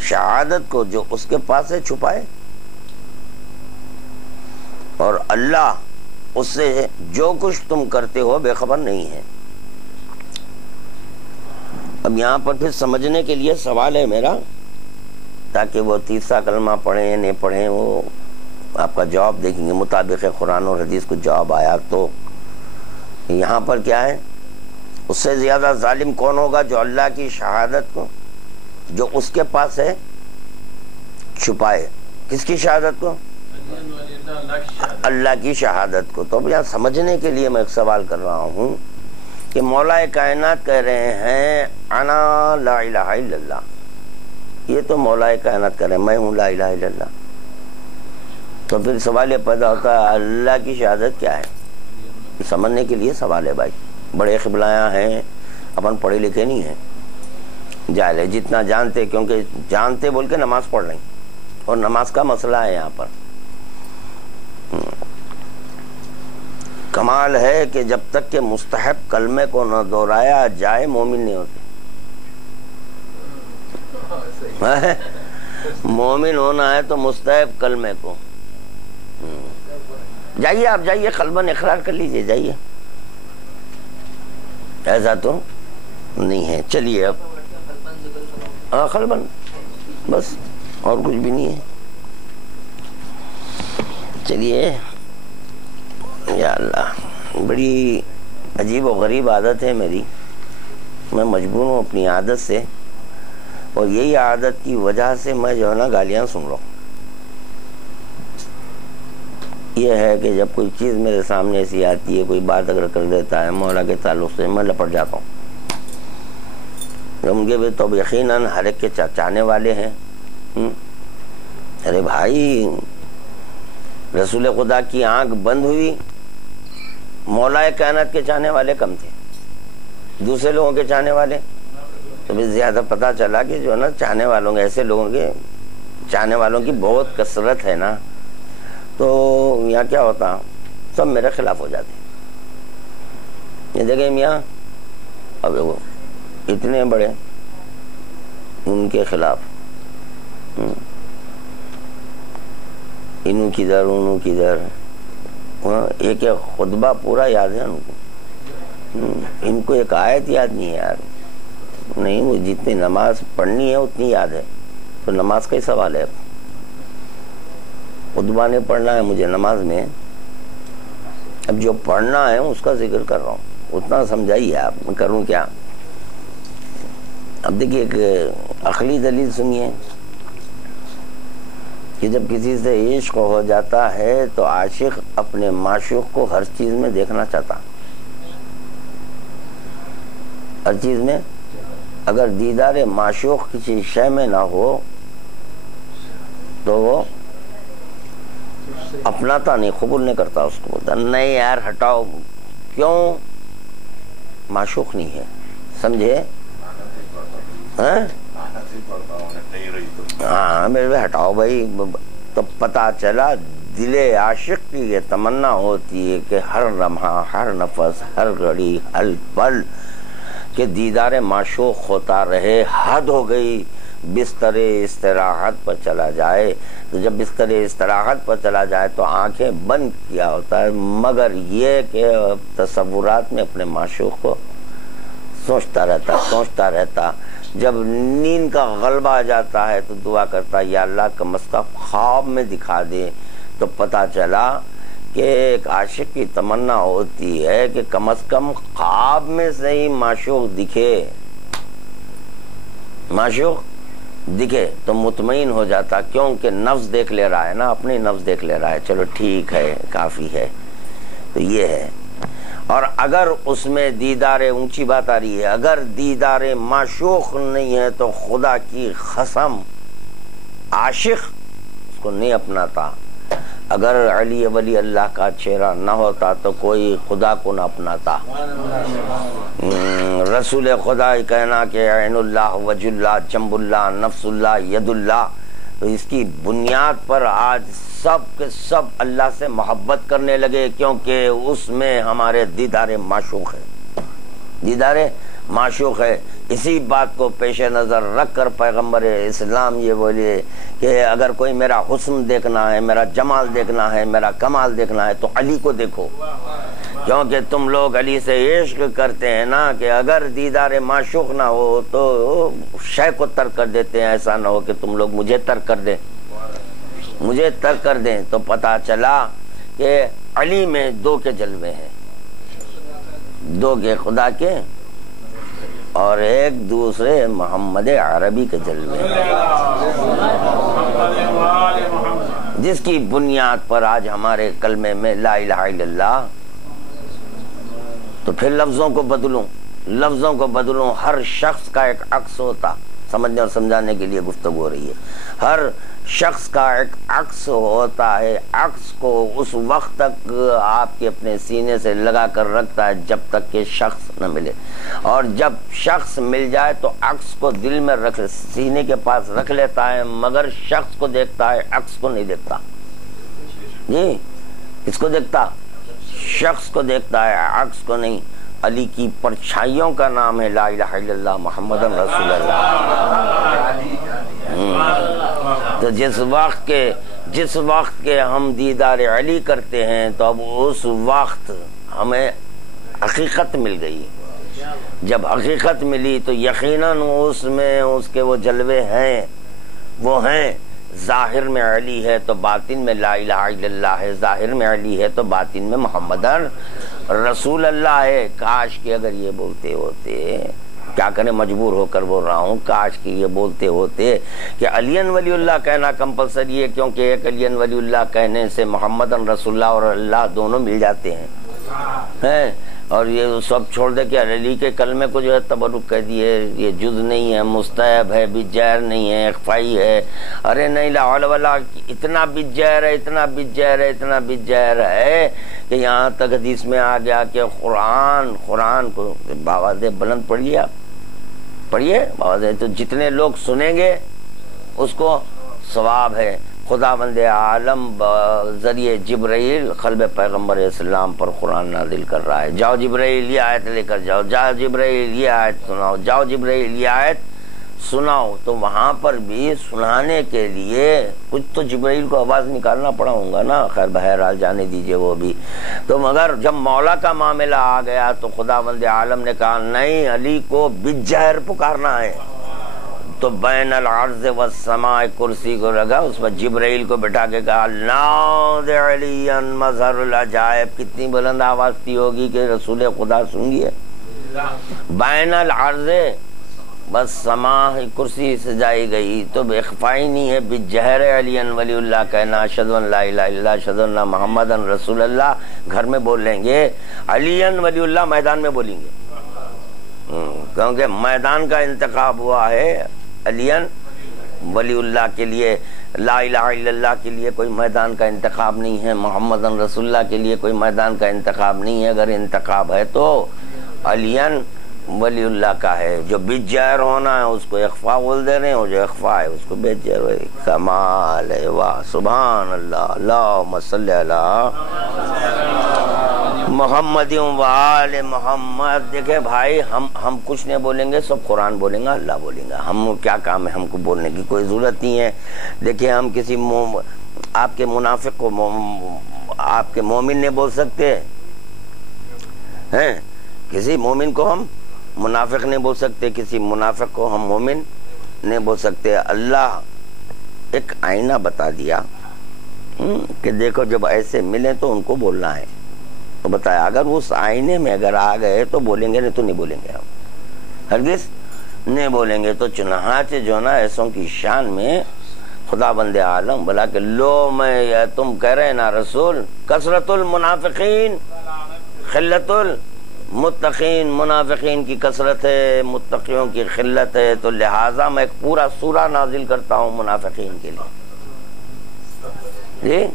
شہادت کو جو اس کے پاس ہے چھپائے, اور اللہ اس سے جو کچھ تم کرتے ہو بے خبر نہیں ہے. اب یہاں پر پھر سمجھنے کے لیے سوال ہے میرا, تاکہ وہ تیسرا کلمہ پڑھیں یا نہیں پڑھیں وہ آپ کا جواب دیکھیں گے مطابق قرآن اور حدیث کو جواب آیا. تو یہاں پر کیا ہے, اس سے زیادہ ظالم کون ہوگا جو اللہ کی شہادت کو جو اس کے پاس ہے چھپائے. کس کی شہادت کو؟ اللہ کی شہادت کو. تو اب یہاں سمجھنے کے لیے میں ایک سوال کر رہا ہوں کہ مولا کائنات کہہ رہے ہیں انا لا الہ الا اللہ, یہ تو مولا کائنات کہہ رہے ہیں میں ہوں لا الہ الا اللہ. تو پھر سوال یہ پیدا ہوتا ہے اللہ کی شہادت کیا ہے؟ سمجھنے کے لیے سوال ہے بھائی. بڑے قبلایاں ہیں, اپن پڑھے لکھے نہیں ہیں, جاہل ہے, جتنا جانتے, کیونکہ جانتے بول کے نماز پڑھ رہے ہیں, اور نماز کا مسئلہ ہے یہاں پر. کمال ہے کہ جب تک کہ مستحب کلمے کو نہ دہرایا جائے مومن نہیں ہوتے. مومن ہونا ہے تو مستحب کلمے کو. جائیے آپ جائیے قلباً اقرار کر لیجئے جائیے. ایسا تو نہیں ہے. چلیے اب قلباً بس اور کچھ بھی نہیں ہے. چلیے. یا اللہ بڑی عجیب و غریب عادت ہے میری. میں مجبور ہوں اپنی عادت سے, اور یہی عادت کی وجہ سے میں جو ہے نا گالیاں سن رہا ہوں. یہ ہے کہ جب کوئی چیز میرے سامنے ایسی آتی ہے, کوئی بات اگر کر دیتا ہے مولا کے تعلق سے, میں لپٹ جاتا ہوں. ان کے بھی تو یقیناً ہر ایک کے چاہنے والے ہیں. ارے بھائی رسول خدا کی آنکھ بند ہوئی, مولا کائنات کے چاہنے والے کم تھے, دوسرے لوگوں کے چاہنے والے تو بھی زیادہ. پتا چلا کہ جو ہے نا چاہنے والوں کے, ایسے لوگوں کے چاہنے والوں کی بہت کثرت ہے نا, تو یہاں کیا ہوتا, سب میرے خلاف ہو جاتے. یہ دیکھیں میاں اب وہ اتنے بڑے ان کے خلاف, انہوں کدھر انہوں کدھر. ایک خطبہ پورا یاد ہے ان کو, ان کو ایک آیت یاد نہیں ہے یار. نہیں, وہ جتنی نماز پڑھنی ہے اتنی یاد ہے, تو نماز کا ہی سوال ہے. خطبہ نہیں پڑھنا ہے مجھے نماز میں, اب جو پڑھنا ہے اس کا ذکر کر رہا ہوں, اتنا سمجھائیے آپ. میں کروں کیا؟ اب دیکھیے ایک عقلی دلیل سنیے کہ جب کسی سے عشق ہو جاتا ہے تو عاشق اپنے معشوق کو ہر چیز میں دیکھنا چاہتا. ہر چیز میں. اگر دیدار معشوق کسی شے میں نہ ہو تو وہ اپناتا نہیں, قبول نہیں کرتا اس کو. بولتا نہیں یار ہٹاؤ, کیوں؟ معشوق نہیں ہے. سمجھے؟ ہاں میرے ہٹاؤ بھائی. تو پتا چلا دل عاشق کی یہ تمنا ہوتی ہے کہ ہر لمحہ, ہر نفس, ہر گھڑی, ہر پل کہ دیدار معشوق ہوتا رہے. حد ہو گئی, بستر استراحت پر چلا جائے. تو جب بستر استراحت پر چلا جائے تو آنکھیں بند کیا ہوتا ہے, مگر یہ کہ تصورات میں اپنے معشوق کو سوچتا رہتا. جب نیند کا غلبہ آ جاتا ہے تو دعا کرتا, یا اللہ کم از کم خواب میں دکھا دے. تو پتا چلا کہ ایک عاشق کی تمنا ہوتی ہے کہ کم از کم خواب میں سے ہی معشوق دکھے تو مطمئن ہو جاتا, کیونکہ نفس دیکھ لے رہا ہے نا, اپنی نفس دیکھ لے رہا ہے. چلو ٹھیک ہے, کافی ہے. تو یہ ہے. اور اگر اس میں دیدار, اونچی بات آ رہی ہے, اگر دیدار معشوق نہیں ہے تو خدا کی قسم عاشق اس کو نہیں اپناتا. اگر علی ولی اللہ کا چہرہ نہ ہوتا تو کوئی خدا کو نہ اپناتا. رسول خدا کہنا کہ عین اللہ, وجہ اللہ, جنب اللہ, نفس اللہ, ید اللہ. تو اس کی بنیاد پر آج سب کے سب اللہ سے محبت کرنے لگے, کیونکہ اس میں ہمارے دیدار معشوق ہے. اسی بات کو پیش نظر رکھ کر پیغمبر اسلام یہ بولے کہ اگر کوئی میرا حسن دیکھنا ہے, میرا جمال دیکھنا ہے, میرا کمال دیکھنا ہے تو علی کو دیکھو, کیونکہ تم لوگ علی سے عشق کرتے ہیں نا, کہ اگر دیدار معشوق نہ ہو تو شے کو ترک کر دیتے ہیں. ایسا نہ ہو کہ تم لوگ مجھے ترک کر دیں. تو پتا چلا کہ علی میں دو کے جلوے ہیں, دو کے خدا کے, اور ایک دوسرے محمد عربی کے جلوے ہیں, جس کی بنیاد پر آج ہمارے کلمے میں لا الہ الا اللہ. تو پھر لفظوں کو بدلوں. ہر شخص کا ایک عکس ہوتا, سمجھنے اور سمجھانے کے لیے گفتگو ہو رہی ہے. ہر شخص کا ایک عکس ہوتا ہے. عکس کو اس وقت تک آپ کے اپنے سینے سے لگا کر رکھتا ہے جب تک کہ شخص نہ ملے, اور جب شخص مل جائے تو عکس کو دل میں سینے کے پاس رکھ لیتا ہے, مگر شخص کو دیکھتا ہے, عکس کو نہیں دیکھتا. جی, کس کو دیکھتا؟ شخص کو دیکھتا ہے، عکس کو نہیں۔ علی کی پرچھائیوں کا نام ہے لا الہ الا اللہ محمد رسول اللہ۔ تو جس وقت کے ہم دیدار علی کرتے ہیں تو اب اس وقت ہمیں حقیقت مل گئی۔ جب حقیقت ملی تو یقیناً اس میں اس کے وہ جلوے ہیں، وہ ہیں۔ ظاہر میں علی ہے تو باطن میں لا الہ الا اللہ ہے، ظاہر میں علی ہے تو باطن میں محمد رسول اللہ ہے۔ کاش کہ اگر یہ بولتے ہوتے، کیا کریں مجبور ہو کر بول رہا ہوں، کاش کہ یہ بولتے ہوتے کہ علی ولی اللہ کہنا کمپلسری ہے، کیونکہ ایک علی ولی اللہ کہنے سے محمد رسول اللہ اور اللہ دونوں مل جاتے ہیں۔ اور یہ سب چھوڑ دے کہ علی کے کلمے کو جو ہے تبرک کہہ دیے، یہ جز نہیں ہے، مستحب ہے، بجیر نہیں ہے، اخفائی ہے۔ ارے نہیں، لا حول ولا، اتنا بجیر ہے، اتنا بجیر ہے، اتنا بجیر ہے کہ یہاں تک حدیث میں آ گیا کہ قرآن کو باواز بلند پڑھیے، آپ پڑھیے باواز، تو جتنے لوگ سنیں گے اس کو ثواب ہے۔ خداوند عالم ذریعے جبرائیل قلب پیغمبر اسلام پر قرآن نازل کر رہا ہے۔ جاؤ جبرائیل یہ آیت لے کر جاؤ، جاؤ جبرائیل یہ آیت سناؤ، جاؤ جبرائیل یہ آیت سناؤ۔ تو وہاں پر بھی سنانے کے لیے کچھ تو جبرائیل کو آواز نکالنا پڑا ہوگا نا، خیر بہرحال جانے دیجئے وہ بھی۔ تو مگر جب مولا کا معاملہ آ گیا تو خداوند عالم نے کہا نہیں، علی کو بجہر پکارنا ہے۔ تو بین العرض والسماء کرسی کو رکھا، اس پر جبرائیل کو بٹھا کے کہا نعوذ علی مظہر العجائب۔ کتنی بلند آواز تھی ہوگی کہ رسول خدا سن گئے۔ بین العرض والسماء کرسی سجائی گئی تو بے اخفائی نہیں ہے، بجہر علی ولی اللہ کہنا، اشہد ان لا الہ الا اللہ اشہد ان محمد رسول اللہ گھر میں بول لیں گے، علی ولی اللہ میدان میں بولیں گے، کیونکہ میدان کا انتخاب ہوا ہے علی ولی اللہ کے لیے۔ لا الہ الا اللہ کے لیے کوئی میدان کا انتخاب نہیں ہے، محمد رسول اللہ کے لیے کوئی میدان کا انتخاب نہیں ہے۔ اگر انتخاب ہے تو علی ولی اللہ کا ہے۔ جو بجیر ہونا ہے اس کو اخفا بول دے رہے ہیں، اور جو اخفا ہے اس کو بجیر۔ کمال ہے، واہ سبحان اللہ، اللہم صلی اللہ محمد و آل محمد۔ دیکھیں بھائی، ہم کچھ نہیں بولیں گے، سب قرآن بولیں گا، اللہ بولیں گا۔ ہم کیا کام ہے، ہم کو بولنے کی کوئی ضرورت نہیں ہے۔ دیکھیں ہم کسی آپ کے منافق کو آپ کے مومن نہیں بول سکتے ہیں، کسی مومن کو ہم منافق نہیں بول سکتے، کسی منافق کو ہم مومن نہیں بول سکتے۔ اللہ ایک آئینہ بتا دیا کہ دیکھو جب ایسے ملیں تو ان کو بولنا ہے، تو بتایا اگر اس آئینے میں اگر آ گئے تو بولیں گے، نہیں تو نہیں بولیں گے، ہم ہرگز نہیں بولیں گے۔ تو چنانچہ جو نا ایسوں کی شان میں خدا بند عالم بلا کہ لو میں تم کہہ رہے نا رسول، کثرت المنافقین خلت المتقین، منافقین کی کثرت ہے، متقیوں کی خلت ہے، تو لہٰذا میں ایک پورا سورہ نازل کرتا ہوں منافقین کے لیے۔ جی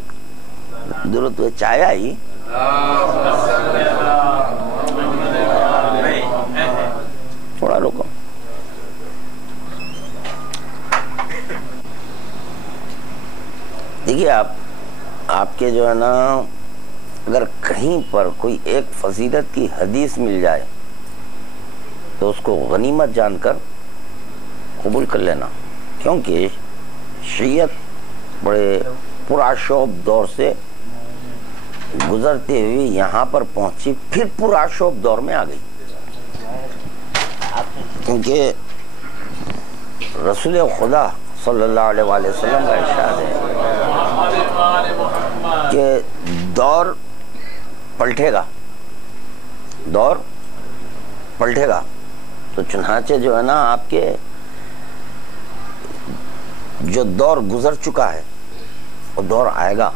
درود چاہیا ہی تھوڑا رکو۔ دیکھیے آپ کے جو ہے نا، اگر کہیں پر کوئی ایک فضیلت کی حدیث مل جائے تو اس کو غنیمت جان کر قبول کر لینا، کیونکہ شیعت بڑے پرآشوب دور سے گزرتے ہوئے یہاں پر پہنچی، پھر پرآشوب دور میں آ گئی، کیونکہ رسول خدا صلی اللہ علیہ وآلہ وسلم کا ارشاد ہے کہ دور پلٹے گا، دور پلٹے گا۔ تو چنانچہ جو ہے نا آپ کے جو دور گزر چکا ہے وہ دور آئے گا۔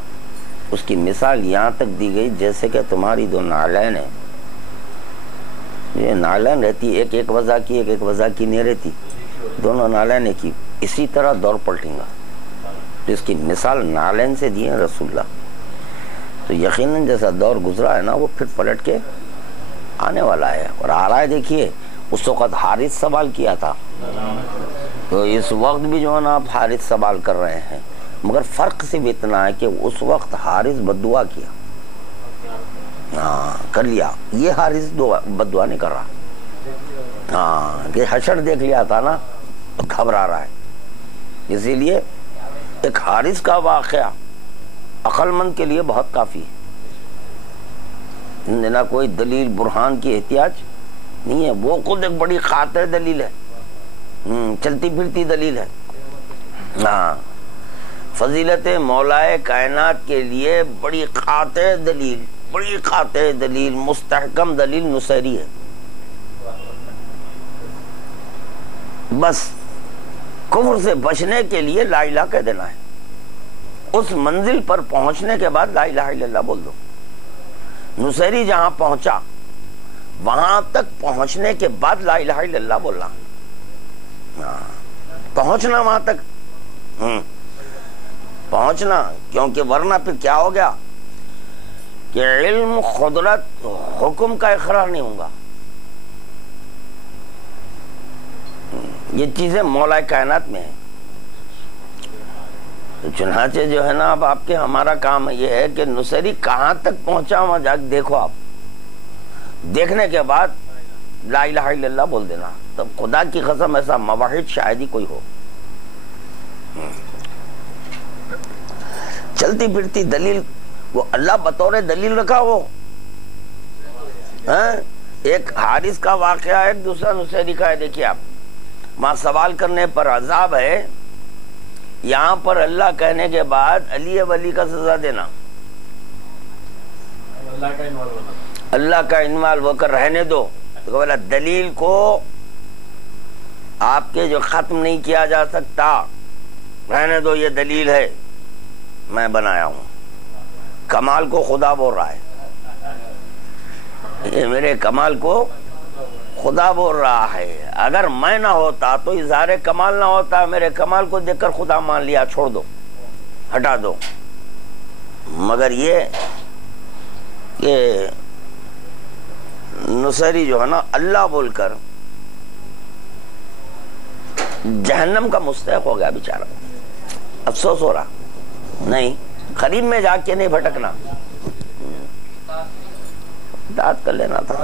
اس کی مثال یہاں تک دی گئی جیسے کہ تمہاری دو نالین ہیں، یہ نالین رہتی ایک وضع کی، ایک وضع کی نہیں رہتی، دونوں نالین کی، اسی طرح دور پلٹیں گا۔ تو اس کی مثال نالین سے دی ہے رسول اللہ۔ تو یقیناً جیسا دور گزرا ہے نا وہ پھر پلٹ کے آنے والا ہے، اور آ رہا ہے۔ دیکھیے اس وقت حارث سوال کیا تھا، تو اس وقت بھی جو ہے نا آپ حارث سوال کر رہے ہیں، مگر فرق صرف اتنا ہے کہ اس وقت حارث بد دعا کیا، ہاں کر لیا. یہ حارث بد دعا نہیں کر رہا. ہاں کہ حشر دیکھ لیا تھا نا تو گھبرا رہا ہے. اسی لیے ایک حارث کا واقعہ عقل مند کے لیے بہت کافی ہے. نہ کوئی دلیل برہان کی احتیاج نہیں ہے. وہ خود ایک بڑی قاطع دلیل ہے, چلتی پھرتی دلیل ہے. ہاں فضیلت مولائے کائنات کے لیے بڑی قاطع دلیل مستحکم دلیل نصیری ہے. بس کفر سے بچنے کے لیے لا الہ کہہ دینا ہے. اس منزل پر پہنچنے کے بعد لا الہ الا اللہ بول دو. نصیری جہاں پہنچا وہاں تک پہنچنے کے بعد لا الہ الا اللہ بولنا. پہنچنا وہاں تک پہنچنا, کیونکہ ورنہ پھر کیا ہو گیا کہ علم قدرت حکم کا اقرار نہیں ہوگا. یہ چیزیں مولا کائنات میں ہیں. تو چنانچہ جو ہے نا اب آپ کے ہمارا کام یہ ہے کہ نصیری کہاں تک پہنچا وہاں جا کے دیکھو. آپ دیکھنے کے بعد لا الہ الا اللہ بول دینا. تب خدا کی قسم ایسا مواحد شاید ہی کوئی ہو. چلتی پھرتی دلیل وہ اللہ بطور دلیل رکھا. وہ ایک حارث کا واقعہ ہے, ایک دوسرا نصیری کا ہے. دیکھیے آپ وہاں سوال کرنے پر عذاب ہے, یہاں پر اللہ کہنے کے بعد علی ولی کا سزا دینا, اللہ کا انوالو ہو کر رہنے دو. تو بولا دلیل کو آپ کے جو ختم نہیں کیا جا سکتا, رہنے دو, یہ دلیل ہے میں بنایا ہوں. کمال کو خدا بول رہا ہے, یہ میرے کمال کو خدا بول رہا ہے. اگر میں نہ ہوتا تو اظہار کمال نہ ہوتا. میرے کمال کو دیکھ کر خدا مان لیا, چھوڑ دو, ہٹا دو. مگر یہ کہ نصیری جو ہے نا اللہ بول کر جہنم کا مستحق ہو گیا بیچارہ. افسوس ہو رہا. نہیں, قریب میں جا کے نہیں بھٹکنا, اطاعت کر لینا تھا.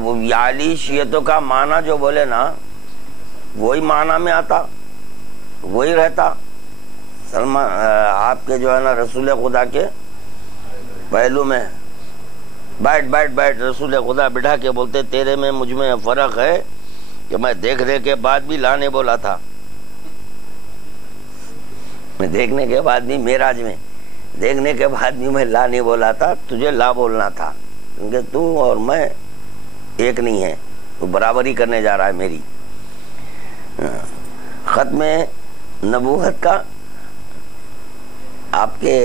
وہ یالی شیعتوں کا معنی جو بولے نا وہی معنی میں آتا, وہی رہتا. سلمان آپ کے جو ہے نا رسول خدا کے پہلو میں بیٹھ رسول خدا بٹھا کے بولتے تیرے میں مجھ میں فرق ہے کہ میں دیکھنے کے بعد بھی لا نہیں بولا تھا. میں دیکھنے کے بعد بھی معراج میں دیکھنے کے بعد بھی میں لا نہیں بولا تھا, تجھے لا بولنا تھا, کیونکہ تو اور میں ایک نہیں ہے, تو برابری کرنے جا رہا ہے میری. ختم نبوت کا آپ کے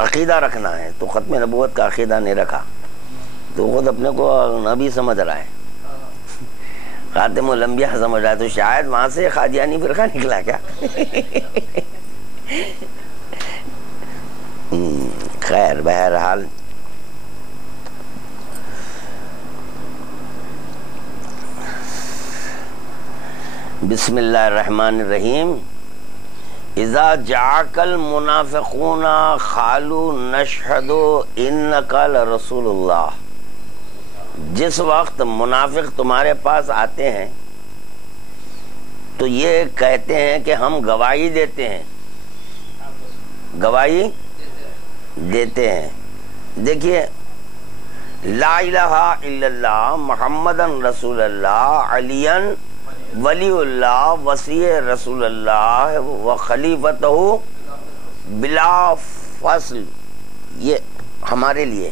عقیدہ رکھنا ہے, تو ختم نبوت کا عقیدہ نہیں رکھا تو خود اپنے کو نبی سمجھ رہا ہے, خاتم الانبیاء سمجھ رہا ہے. تو شاید وہاں سے قادیانی فرقہ نکلا کیا. خیر بہرحال بسم اللہ الرحمن الرحیم. اذا جاءك المنافقون قالوا نشهد انك لرسول اللہ. جس وقت منافق تمہارے پاس آتے ہیں تو یہ کہتے ہیں کہ ہم گواہی دیتے ہیں, گواہی دیتے ہیں. دیکھیے لا الہ الا اللہ محمد رسول اللہ علی ولی اللہ وصی رسول اللہ و خلیفتہ بلا فصل, یہ ہمارے لیے.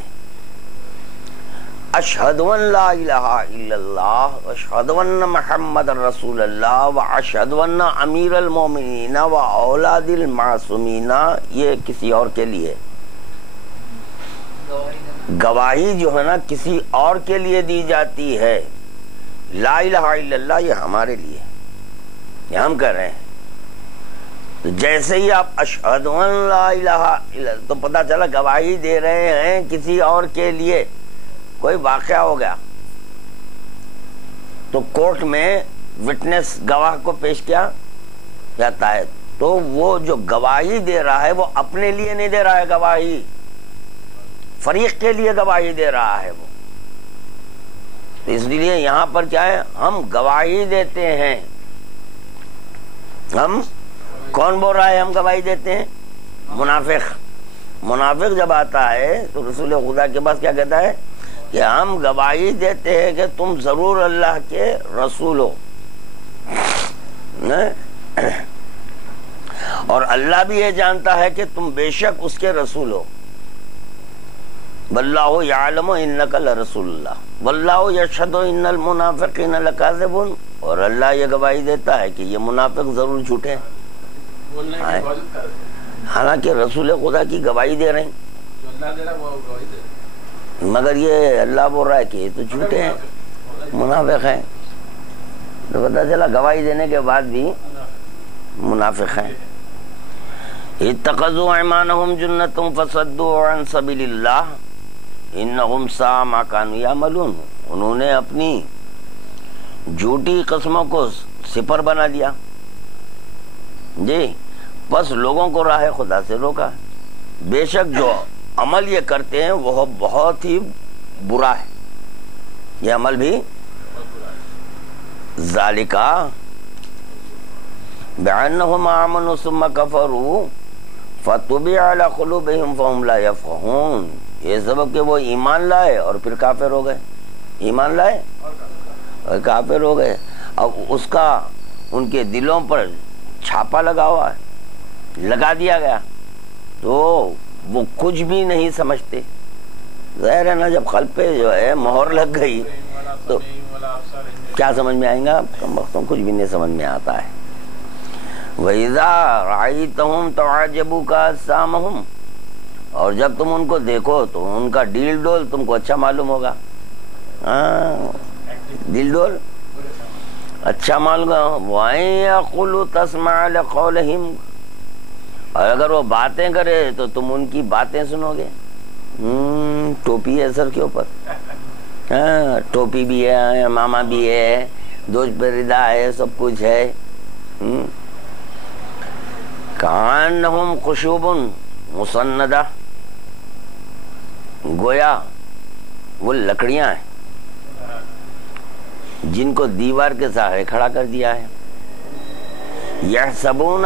اشہد ان لا الہ الا اللہ اشہد ان محمد رسول اللہ و اشہد ان امیر المومنین و اولاد المعصومین, یہ کسی اور کے لیے. گواہی جو ہے نا کسی اور کے لیے دی جاتی ہے, لا الہ الا اللہ یہ ہمارے لیے, یہ ہم کر رہے ہیں. تو جیسے ہی آپ اشہد ان لا الہ الا تو پتہ چلا گواہی دے رہے ہیں کسی اور کے لیے. کوئی واقعہ ہو گیا تو کورٹ میں وٹنس گواہ کو پیش کیا جاتا ہے, تو وہ جو گواہی دے رہا ہے وہ اپنے لیے نہیں دے رہا ہے گواہی، فریق کے لیے گواہی دے رہا ہے وہ. تو اس لیے یہاں پر کیا ہے، ہم گواہی دیتے ہیں. ہم کون بول رہا ہے ہم گواہی دیتے ہیں؟ منافق. منافق جب آتا ہے تو رسول خدا کے پاس کیا کہتا ہے کہ ہم گواہی دیتے ہیں کہ تم ضرور اللہ کے رسول ہو، اور اللہ بھی یہ جانتا ہے کہ تم بے شک اس کے رسول ہو. واللہ یعلم انک لرسول اللہ واللہ یشہد ان المنافقین لکاذبون، اور اللہ یہ گواہی دیتا ہے کہ یہ منافق ضرور جھوٹے ہیں، حالانکہ رسول خدا کی گواہی دے رہے ہیں، مگر یہ اللہ بول رہا ہے کہ یہ تو جھوٹے ہیں، منافق ہیں. تو پتہ چلا گواہی دینے کے بعد بھی منافق ہیں. اتخذوا ایمانہم جنۃ فصدوا عن سبیل اللہ انہم ساء ما کانوا یعملون. انہوں نے اپنی جھوٹی قسموں کو سپر بنا دیا جی، بس لوگوں کو راہ خدا سے روکا. بے شک جو عمل یہ کرتے ہیں وہ بہت ہی برا ہے، یہ عمل بھی. ذالکا بأنہم آمنوا ثم کفروا فطبع علی قلوبہم فہم لا یفقہون. یہ سبب کہ وہ ایمان لائے اور پھر کافر ہو گئے، ایمان لائے اور کافر ہو گئے. اب اس کا ان کے دلوں پر چھاپا لگا ہوا ہے، لگا دیا گیا، تو وہ کچھ بھی نہیں سمجھتے. ظاہر ہے نا، جب قلب پہ جو ہے مہر لگ گئی تو کیا سمجھ میں آئیں گا؟ کم وقتوں کچھ بھی نہیں سمجھ میں آتا ہے. وَإِذَا رَأَيْتَهُمْ تُعْجِبُكَ أَجْسَامُهُمْ، اور جب تم ان کو دیکھو تو ان کا ڈیل ڈول تم کو اچھا معلوم ہوگا. ڈیل ڈول اچھا معلوم ہوگا. وَإِن يَقُولُوا تَسْمَعْ لِقَوْلِهِمْ، اور اگر وہ باتیں کرے تو تم ان کی باتیں سنو گے. ٹوپی ہے سر کے اوپر، ٹوپی بھی ہے، امامہ بھی ہے، دوش پہ ردا ہے، سب کچھ ہے. کأنہم خشوب مسندہ، گویا وہ لکڑیاں ہیں جن کو دیوار کے سہارے کھڑا کر دیا ہے. یحسبون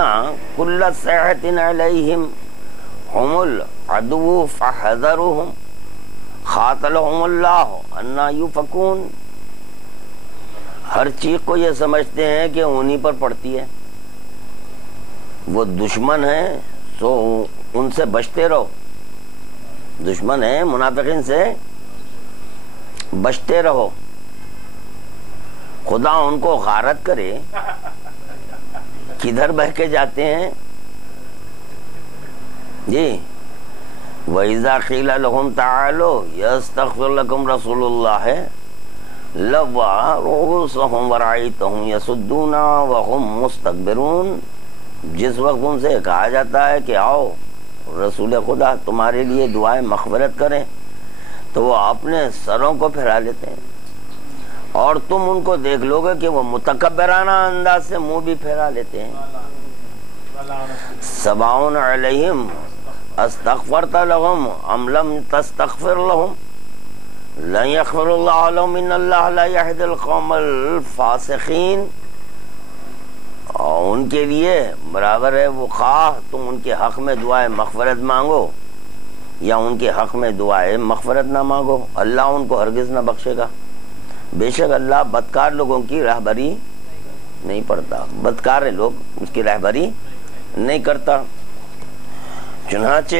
کل صیحۃ علیہم ہم العدو فاحذرہم قاتلہم اللہ انا یؤفکون. ہر چیز کو یہ سمجھتے ہیں کہ انہی پر پڑتی ہے، وہ دشمن ہیں سو ان سے بچتے رہو. دشمن ہیں، منافقین سے بچتے رہو. خدا ان کو غارت کرے، کدھر بہ کے جاتے ہیں جی. وَإِذَا قِيلَ لَهُمْ تَعَالُوا يَسْتَغْفِرْ لَكُمْ رَسُولُ اللَّهِ لَوَّوْا رُءُوسَهُمْ وَرَأَيْتَهُمْ يَصُدُّونَ وَهُمْ مُسْتَكْبِرُونَ. جس وقت ان سے کہا جاتا ہے کہ آؤ رسول خدا تمہارے لیے دعائیں مغفرت کریں، تو وہ اپنے سروں کو پھیرا لیتے ہیں، اور تم ان کو دیکھ لو گے کہ وہ متکبرانہ انداز سے منہ بھی پھیرا لیتے ہیں. سواء علیہم استغفرت لهم ام لم تستغفر لهم لن یغفر اللہ لهم ان اللہ لا یهدی القوم الفاسقین. اور ان کے لیے برابر ہے، وہ خواہ تم ان کے حق میں دعائیں مغفرت مانگو یا ان کے حق میں دعائیں مغفرت نہ مانگو، اللہ ان کو ہرگز نہ بخشے گا. بے شک اللہ بدکار لوگوں کی رہبری نہیں پڑتا، بدکار لوگ اس کی رہبری نہیں کرتا. چنانچہ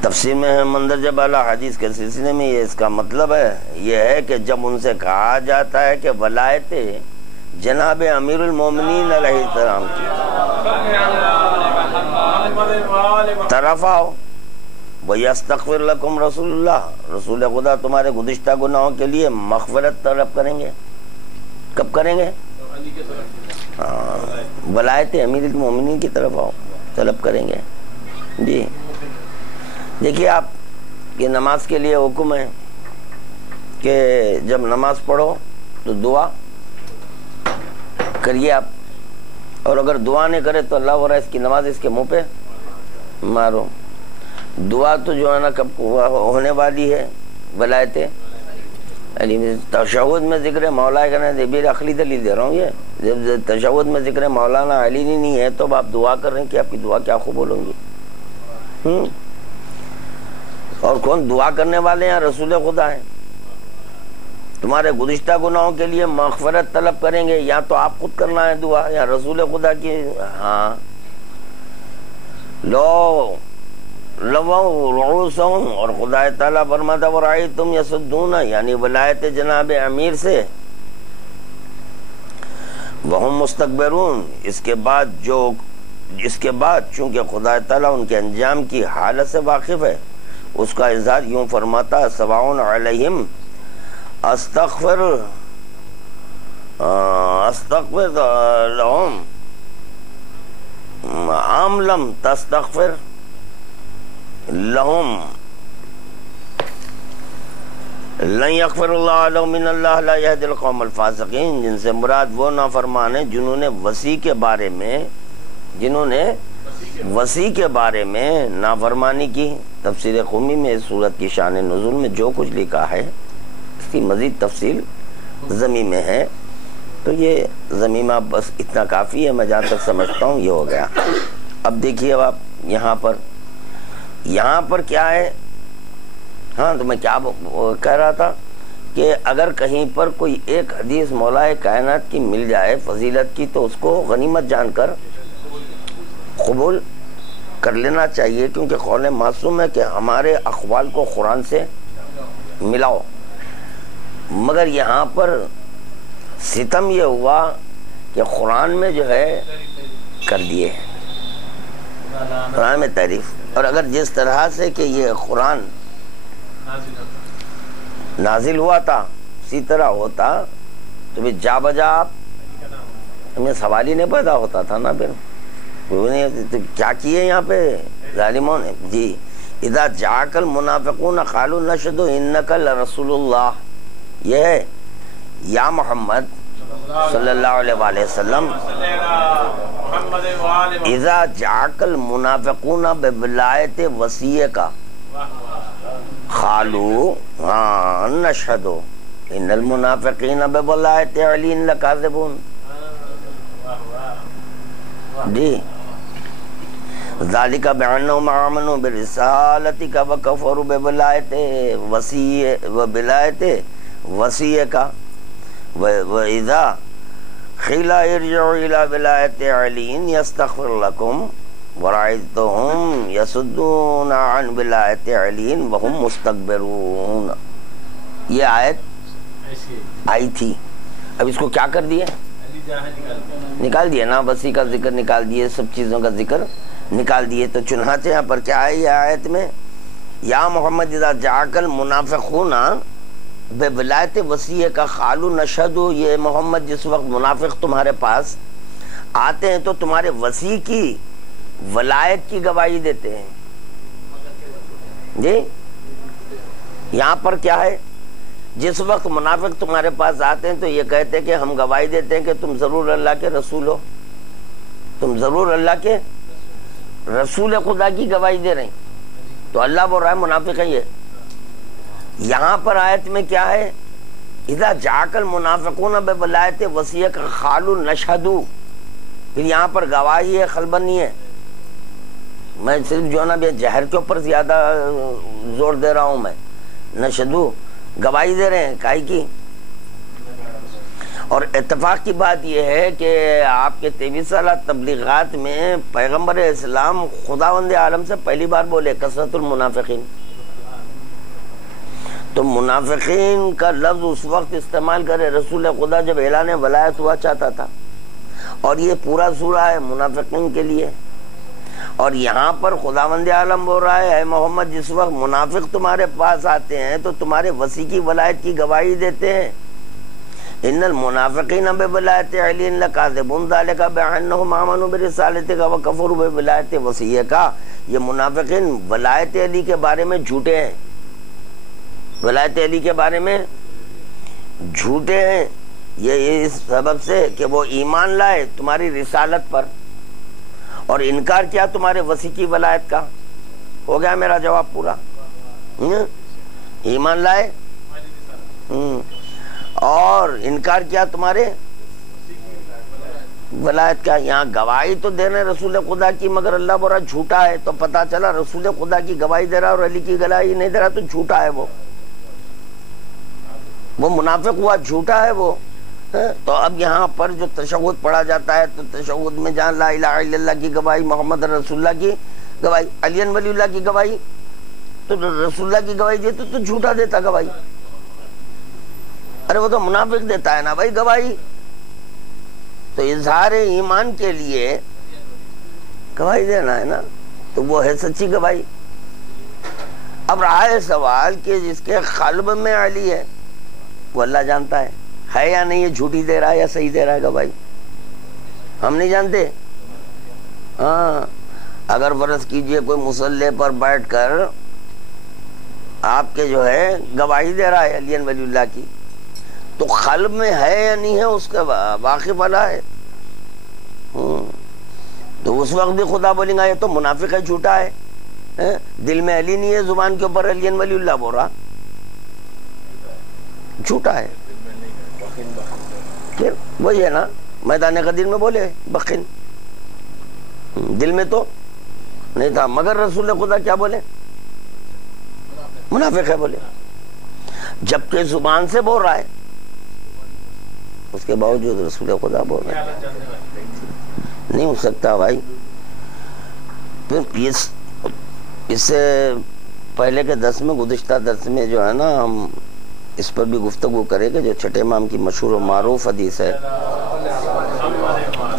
تفسیر میں مندرجہ بالا حدیث کے سلسلے میں یہ اس کا مطلب ہے، یہ ہے کہ جب ان سے کہا جاتا ہے کہ ولایت جناب امیر المومنین علیہ السلام کی طرف آؤ، وَيَسْتَغْفِرْ لَكُمْ رسول اللہ، رسول خدا تمہارے گزشتہ گناہوں کے لیے مغفرت طلب کریں گے. کب کریں گے؟ ولایت امیر المومنین کی طرف آؤ، طلب کریں گے. جی دیکھیے، آپ کی نماز کے لیے حکم ہے کہ جب نماز پڑھو تو دعا کریے آپ. اور اگر دعا نہیں کرے تو اللہ ہو رہا ہے اس کی نماز اس کے منہ پہ مارو. دعا تو جو ہے نا کب ہونے والی ہے, ولایت تشہد میں ذکر مولا کا نا بھی عقلی دلیل دے رہا ہوں. یہ جب تشہد میں ذکر مولانا علی نہیں ہے تو آپ دعا کر رہے ہیں کہ آپ کی دعا کیا قبول ہوں گی. اور کون دعا کرنے والے ہیں؟ رسول خدا ہیں. تمہارے گزشتہ گناہوں کے لیے مغفرت طلب کریں گے, یا تو آپ خود کرنا ہے دعا یا رسول خدا کی. ہاں لو رؤوسہم, اور خدا تعالیٰ فرماتا ورأیتم یصدون, یعنی ولایت جناب امیر سے وہم مستکبرون. اس کے بعد چونکہ خدا تعالیٰ ان کے انجام کی حالت سے واقف ہے, اس کا اظہار یوں فرماتا سواء علیہم استغفر لہم ام لم تستغفر لہم لن یغفر اللہ لہم ان اللہ لا یہدی القوم الفاسقین. جن سے مراد وہ نافرمان ہیں جنہوں نے وسیع کے بارے میں نافرمانی کی. تفسیر قمی میں اس صورت کی شان نزول میں جو کچھ لکھا ہے اس کی مزید تفصیل زمیں میں ہے, تو یہ زمین میں بس اتنا کافی ہے. میں جہاں تک سمجھتا ہوں یہ ہو گیا. اب دیکھیے اب آپ یہاں پر کیا ہے. ہاں تو میں کیا کہہ رہا تھا کہ اگر کہیں پر کوئی ایک حدیث مولا کائنات کی مل جائے فضیلت کی تو اس کو غنیمت جان کر قبول کر لینا چاہیے, کیونکہ قول معصوم ہے کہ ہمارے اقوال کو قرآن سے ملاؤ. مگر یہاں پر ستم یہ ہوا کہ قرآن میں جو ہے کر دیے, قرآن میں تعریف. اور اگر جس طرح سے کہ یہ قرآن نازل ہوا تھا اسی طرح ہوتا تو پھر جا بجا آپ ہمیں سوال ہی نہیں پیدا ہوتا تھا نا. پھر کیا کیے یہاں پہ ظالموں نے. جی اذا جاءک المنافقون قالوا نشهد انک لرسول اللہ, یہ ہے یا محمد صلی اللہ علیہ وآلہ وسلم. اذا جاءک المنافقون بولایت وصیہ کا قالوا نشهد ان المنافقین بولایت علی لکاذبون. جی ذالک بانہم آمنوا برسالتک وکفروا بولایت وصیہ کا وَإِذَا قِيلَ ارْجِعُوا إِلَى وِلَایَتِ عَلِيٍّ يَسْتَغْفِرْ لَكُمْ وَرَأَيْتَهُمْ يَصُدُّونَ عَنْ وِلَایَتِ عَلِيٍّ وَهُمْ مُسْتَكْبِرُونَ. یہ آیت آئی تھی, اب اس کو کیا کر دیا, نکال دیا نا. وسیع کا ذکر نکال دیے, سب چیزوں کا ذکر نکال دیے. تو چنانچہ یہاں پر کیا ہے یہ آیت میں, یا محمد اذا جاءک المنافقون بولایت وصیہ کا قالوا نشهد. یہ محمد جس وقت منافق تمہارے پاس آتے ہیں تو تمہارے وصی کی ولایت کی گواہی دیتے ہیں. جی یہاں پر کیا ہے, جس وقت منافق تمہارے پاس آتے ہیں تو یہ کہتے ہیں کہ ہم گواہی دیتے ہیں کہ تم ضرور اللہ کے رسول ہو, تم ضرور اللہ کے رسول خدا کی گواہی دے رہے ہیں. تو اللہ بول رہا ہے منافق ہے یہ. یہاں پر آیت میں کیا ہے, اذا جاءک المنافقون بولایت وصیہ کا قالوا نشهد. پھر یہاں پر گواہی ہے, خلبن نہیں ہے. میں صرف جو ہے نا جہر کے اوپر زیادہ زور دے رہا ہوں. میں نشهد گواہی دے رہے ہیں کائی کی. اور اتفاق کی بات یہ ہے کہ آپ کے 23 سالہ تبلیغات میں پیغمبر اسلام خداوند عالم سے پہلی بار بولے کثرت المنافقین. تو منافقین کا لفظ اس وقت استعمال کرے رسول خدا جب اعلان ولایت ہوا چاہتا تھا, اور یہ پورا سورہ ہے منافقین کے لیے. اور یہاں پر خداوند عالم بول رہا ہے اے محمد جس وقت منافق تمہارے پاس آتے ہیں تو تمہارے وصی کی ولایت کی گواہی دیتے ہیں. ان المنافقین بولایت علی لکاذبون ذالک بانہم آمنوا برسالتک وکفروا بولایت وصیہ کا. یہ منافقین ولایت علی کے بارے میں جھوٹے ہیں, ولایت علی کے بارے میں جھوٹے ہیں. یہ اس سبب سے کہ وہ ایمان لائے تمہاری رسالت پر اور انکار کیا تمہارے وسیع کی ولایت کا. ہو گیا میرا جواب پورا. ایمان لائے اور انکار کیا تمہارے ولایت کا. یہاں گواہی تو دے رہے رسول خدا کی، مگر اللہ بورا جھوٹا ہے. تو پتا چلا رسول خدا کی گواہی دے رہا اور علی کی گواہی نہیں دے رہا تو جھوٹا ہے. وہ منافق ہوا، جھوٹا ہے وہ. تو اب یہاں پر جو تشہد پڑھا جاتا ہے تو تشہد میں جہاں لا الہ الا اللہ کی گواہی، محمد رسول اللہ کی گواہی، علی ولی اللہ کی گواہی، تو رسول اللہ کی گواہی دیتے تو جھوٹا دیتا گواہی. ارے وہ تو منافق دیتا ہے نا بھائی گواہی. تو اظہار ایمان کے لیے گواہی دینا ہے نا، تو وہ ہے سچی گواہی. اب رہا ہے سوال کہ جس کے قلب میں علی ہے وہ اللہ جانتا ہے یا نہیں، یہ جھوٹی دے رہا ہے یا صحیح دے رہا ہے گواہی، ہم نہیں جانتے. ہاں اگر فرض کیجئے کوئی مصلی پر بیٹھ کر آپ کے جو ہے گواہی دے رہا ہے علی ولی اللہ کی، تو قلب میں ہے یا نہیں ہے اس کا واقف والا ہے. تو اس وقت بھی خدا بولیں گا یہ تو منافق ہے، جھوٹا ہے. دل میں علی نہیں ہے، زبان کے اوپر علی ولی اللہ بول رہا، جھوٹا ہے. پھر وہی ہے نا میدان قدیر میں بولے بخن، دل میں تو نہیں تھا، مگر رسول خدا کیا بولے؟ منافق ہے بولے. جبکہ زبان سے بول رہا ہے، اس کے باوجود رسول خدا بول رہا ہے. نہیں ہو سکتا بھائی. پھر اس سے پہلے کے درس میں، گزشتہ درس میں جو ہے نا، ہم اس پر بھی گفتگو کریں کہ جو چھٹے امام کی مشہور و معروف حدیث ہے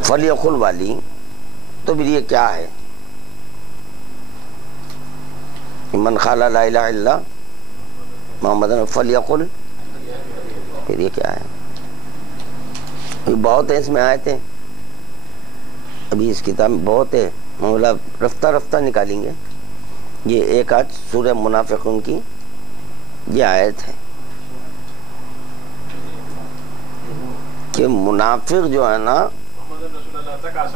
فلیقل والی، تو پھر یہ کیا ہے؟ من قال لا الہ الا محمد فلیقل، پھر یہ کیا ہے؟ بہت ہے اس میں آیتیں، ابھی اس کتاب میں بہت ہے، مولا رفتہ رفتہ نکالیں گے. یہ ایک آج سورہ منافقون کی یہ آیت ہے کہ منافق جو ہے نا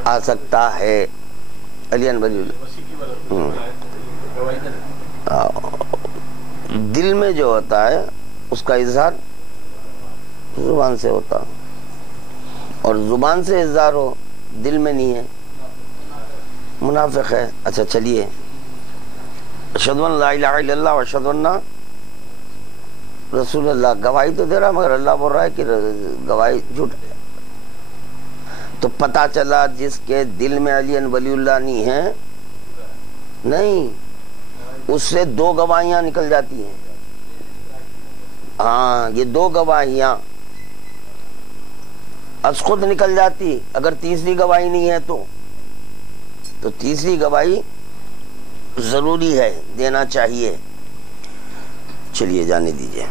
آ سکتا ہے علی ولی دل میں جو ہوتا ہے اس کا اظہار زبان سے ہوتا، اور زبان سے اظہار ہو دل میں نہیں ہے، منافق ہے. اچھا چلیے، اشہد ان لا الہ الا اللہ واشہد ان رسول اللہ، گواہی تو دے رہا مگر اللہ بول رہا ہے کہ گواہی جھوٹ ہے. تو پتا چلا جس کے دل میں علی ولی اللہ نہیں ہے، نہیں، اس سے دو گواہیاں نکل جاتی ہیں. ہاں یہ دو گواہیاں از خود نکل جاتی. اگر تیسری گواہی نہیں ہے تو تیسری گواہی ضروری ہے، دینا چاہیے. چلیے جانے دیجئے،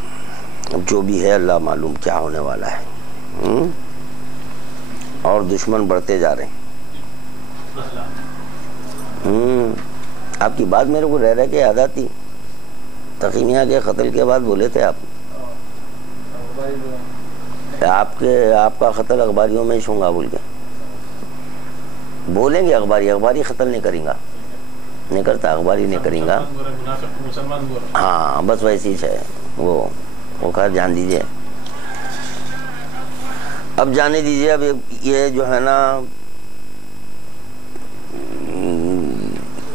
اب جو بھی ہے اللہ معلوم کیا ہونے والا ہے. اور دشمن بڑھتے جا رہے ہیں. آپ کی بات میرے کو رہ کے یاد آتی، تقیمیہ کے قتل کے بعد بولے تھے آپ کا قتل اخباریوں میں ہی شونگا بول کے بولیں گے. اخباری قتل نہیں کریں گا، نہیں کرتا، اخباری نہیں کریں گا. ہاں بس ویسی ہے وہ کہا جان دیجئے. اب جانے دیجئے. اب یہ جو ہے نا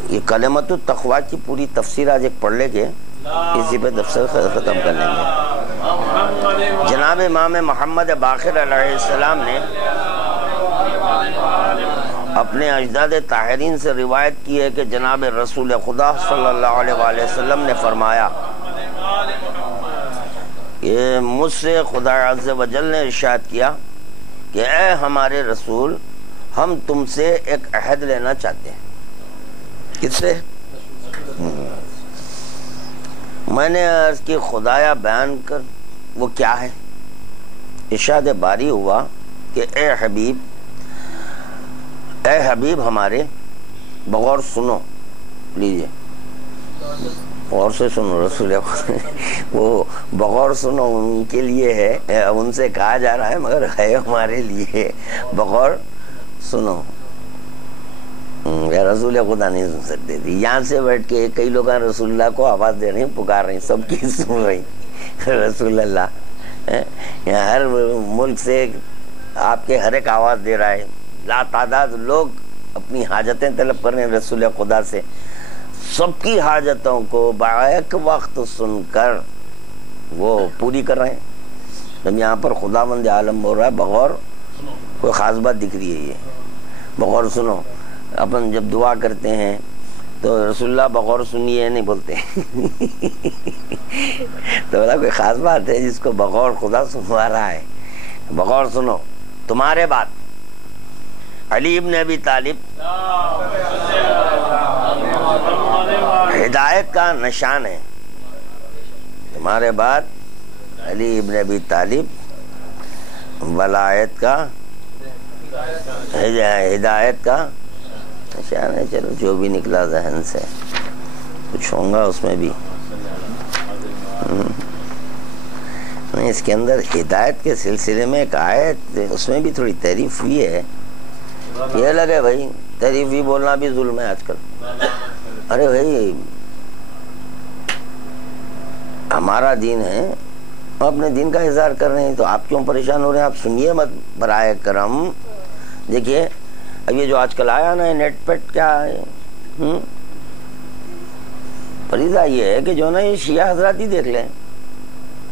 یہ کلمۃ التقویٰ کی پوری تفسیر آج ایک پڑھ لے کے اسی پہ تفسیر ختم کر لیں گے. جناب امام محمد باقر علیہ السلام نے اپنے اجداد طاہرین سے روایت کی ہے کہ جناب رسول خدا صلی اللہ علیہ وآلہ وسلم نے فرمایا کہ مجھ سے خدا عز و جل نے ارشاد کیا کہ اے ہمارے رسول، ہم تم سے ایک عہد لینا چاہتے ہیں. کس سے؟ میں نے عرض کی خدایا بیان کر، وہ کیا ہے؟ ارشاد باری ہوا کہ اے حبیب ہمارے، بغور سنو لیجئے، غور سے سنو رسول وہ بغور سنو ان کے لیے ہے، ان سے کہا جا رہا ہے مگر ہے ہمارے لیے، بغور سنو رسول خدا نہیں سن سکتے تھے. یہاں سے بیٹھ کے کئی لوگ رسول اللہ کو آواز دے رہے ہیں، پکار رہے ہیں، سب کی سن رہی رسول اللہ. یہاں ہر ملک سے آپ کے ہر ایک آواز دے رہا ہے، لا تعداد لوگ اپنی حاجتیں طلب کر رہے ہیں رسول خدا سے، سب کی حاجتوں کو بیک وقت سن کر وہ پوری کر رہے ہیں. جب یہاں پر خداوند عالم بول رہا ہے بغور، کوئی خاص بات دکھ رہی ہے یہ بغور سنو. اپن جب دعا کرتے ہیں تو رسول اللہ بغور سنیے نہیں بولتے تو بولا کوئی خاص بات ہے جس کو بغور خدا سنوا رہا ہے. بغور سنو. تمہارے بعد علی ابن ابی طالب ہدایت کا نشان ہے. تمہارے بعد علی ابن ابی طالب ولایت کا، ہدایت کا نشان ہے. چلو جو بھی نکلا ذہن سے کچھ ہوگا اس میں بھی. اس کے اندر ہدایت کے سلسلے میں ایک آیت، اس میں بھی تھوڑی تعریف ہوئی ہے. یہ لگے بھائی تعریف ہی بولنا بھی ظلم ہے آج کل. ارے بھائی ہمارا دین ہے، ہم اپنے دین کا اظہار کر رہے ہیں، تو آپ کیوں پریشان ہو رہے ہیں؟ آپ سنیے مت برائے کرم. دیکھیے اب یہ جو آج کل آیا نا نیٹ پیٹ کیا ہے، فریضہ یہ ہے کہ جو نا یہ شیعہ حضرات ہی دیکھ لیں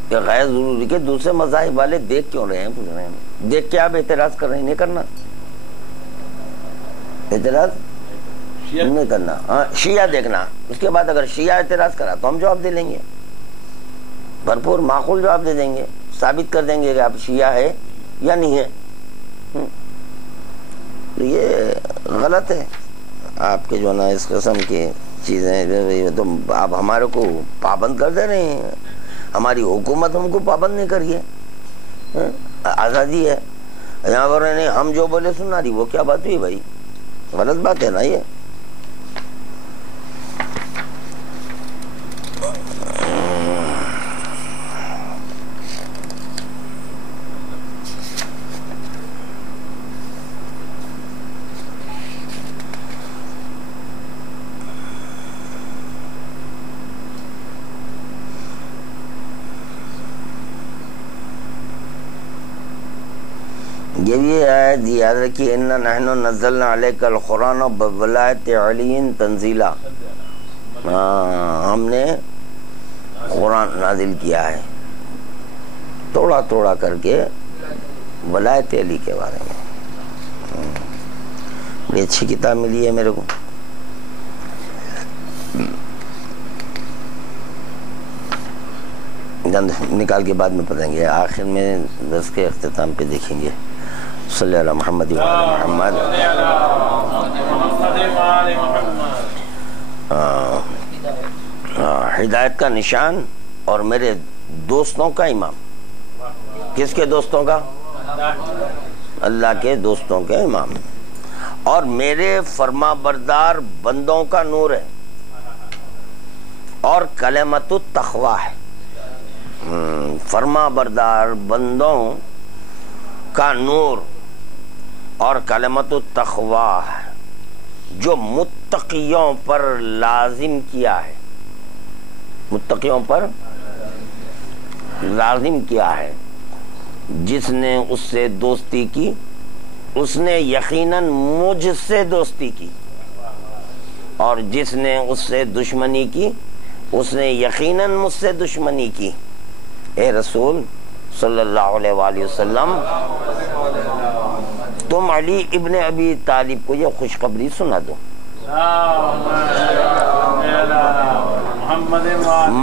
کہ غیر ضروری کہ دوسرے مذاہب والے دیکھ کیوں رہے ہیں، پوچھ رہے ہیں. دیکھ کے آپ اعتراض کر رہے ہیں، نہیں کرنا اعتراض نہیں کرنا. ہاں شیعہ دیکھنا، اس کے بعد اگر شیعہ اعتراض کرا تو ہم جواب دے لیں گے، بھرپور معقول جواب دے دیں گے، ثابت کر دیں گے کہ آپ شیعہ ہے یا نہیں ہے. یہ غلط ہے آپ کے جو نا اس قسم کی چیزیں. تو آپ ہمارے کو پابند کر دے رہے ہیں، ہماری حکومت ہم کو پابند نہیں کریے، آزادی ہے یہاں پر. نہیں ہم جو بولے سنا رہی، وہ کیا بات ہوئی بھائی؟ غلط بات ہے نا یہ. یہ بھی آیت یاد رکھیے، اِنَّا نَحْنُ نَزَّلْنَا عَلَيْكَ الْقُرْآنَ بِوَلَایَتِ عَلِيٍّ تَنزِیلًا. ہم نے قرآن نازل کیا ہے توڑا توڑا کر کے ولایت علی کے بارے میں. بڑی اچھی کتاب ملی ہے میرے کو. نکال کے بعد میں پڑھیں گے، آخر میں درس کے اختتام پہ دیکھیں گے. صلی اللہ محمد وعلی محمد. ہدایت کا نشان اور میرے دوستوں کا امام. کس کے دوستوں کا؟ اللہ کے دوستوں کے امام. اور میرے فرما بردار بندوں کا نور ہے اور کلمت التقوی ہے. فرما بردار بندوں کا نور اور کلمت التقوی ہے جو متقیوں پر لازم کیا ہے، متقیوں پر لازم کیا ہے. جس نے اس سے دوستی کی اس نے یقیناً مجھ سے دوستی کی، اور جس نے اس سے دشمنی کی اس نے یقیناً مجھ سے دشمنی کی. اے رسول صلی اللہ علیہ وآلہ وسلم، تم علی ابن ابی طالب کو یہ خوشخبری سنا دو.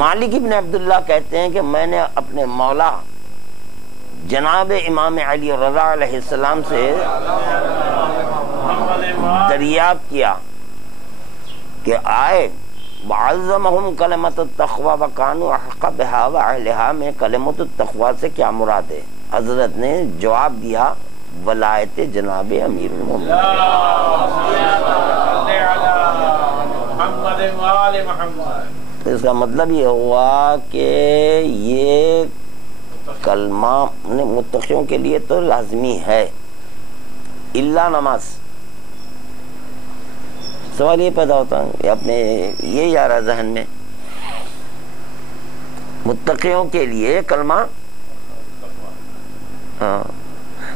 مالک ابن عبداللہ کہتے ہیں کہ میں نے اپنے مولا جناب امام علی رضا علیہ السلام سے دریافت کیا کہ آئے وعظمہم کلمت التقوی وکانوا احق بہا واہلہا میں کلمت التقوی سے کیا مراد ہے؟ حضرت نے جواب دیا ولایت جناب امیر المومنین. تو اس کا مطلب یہ ہوا کہ یہ کلمہ متقیوں کے لیے تو لازمی ہے الا نماز. سوال یہ پیدا ہوتا ہے اپنے یہ آ رہا ذہن میں، متقیوں کے لیے کلمہ، ہاں،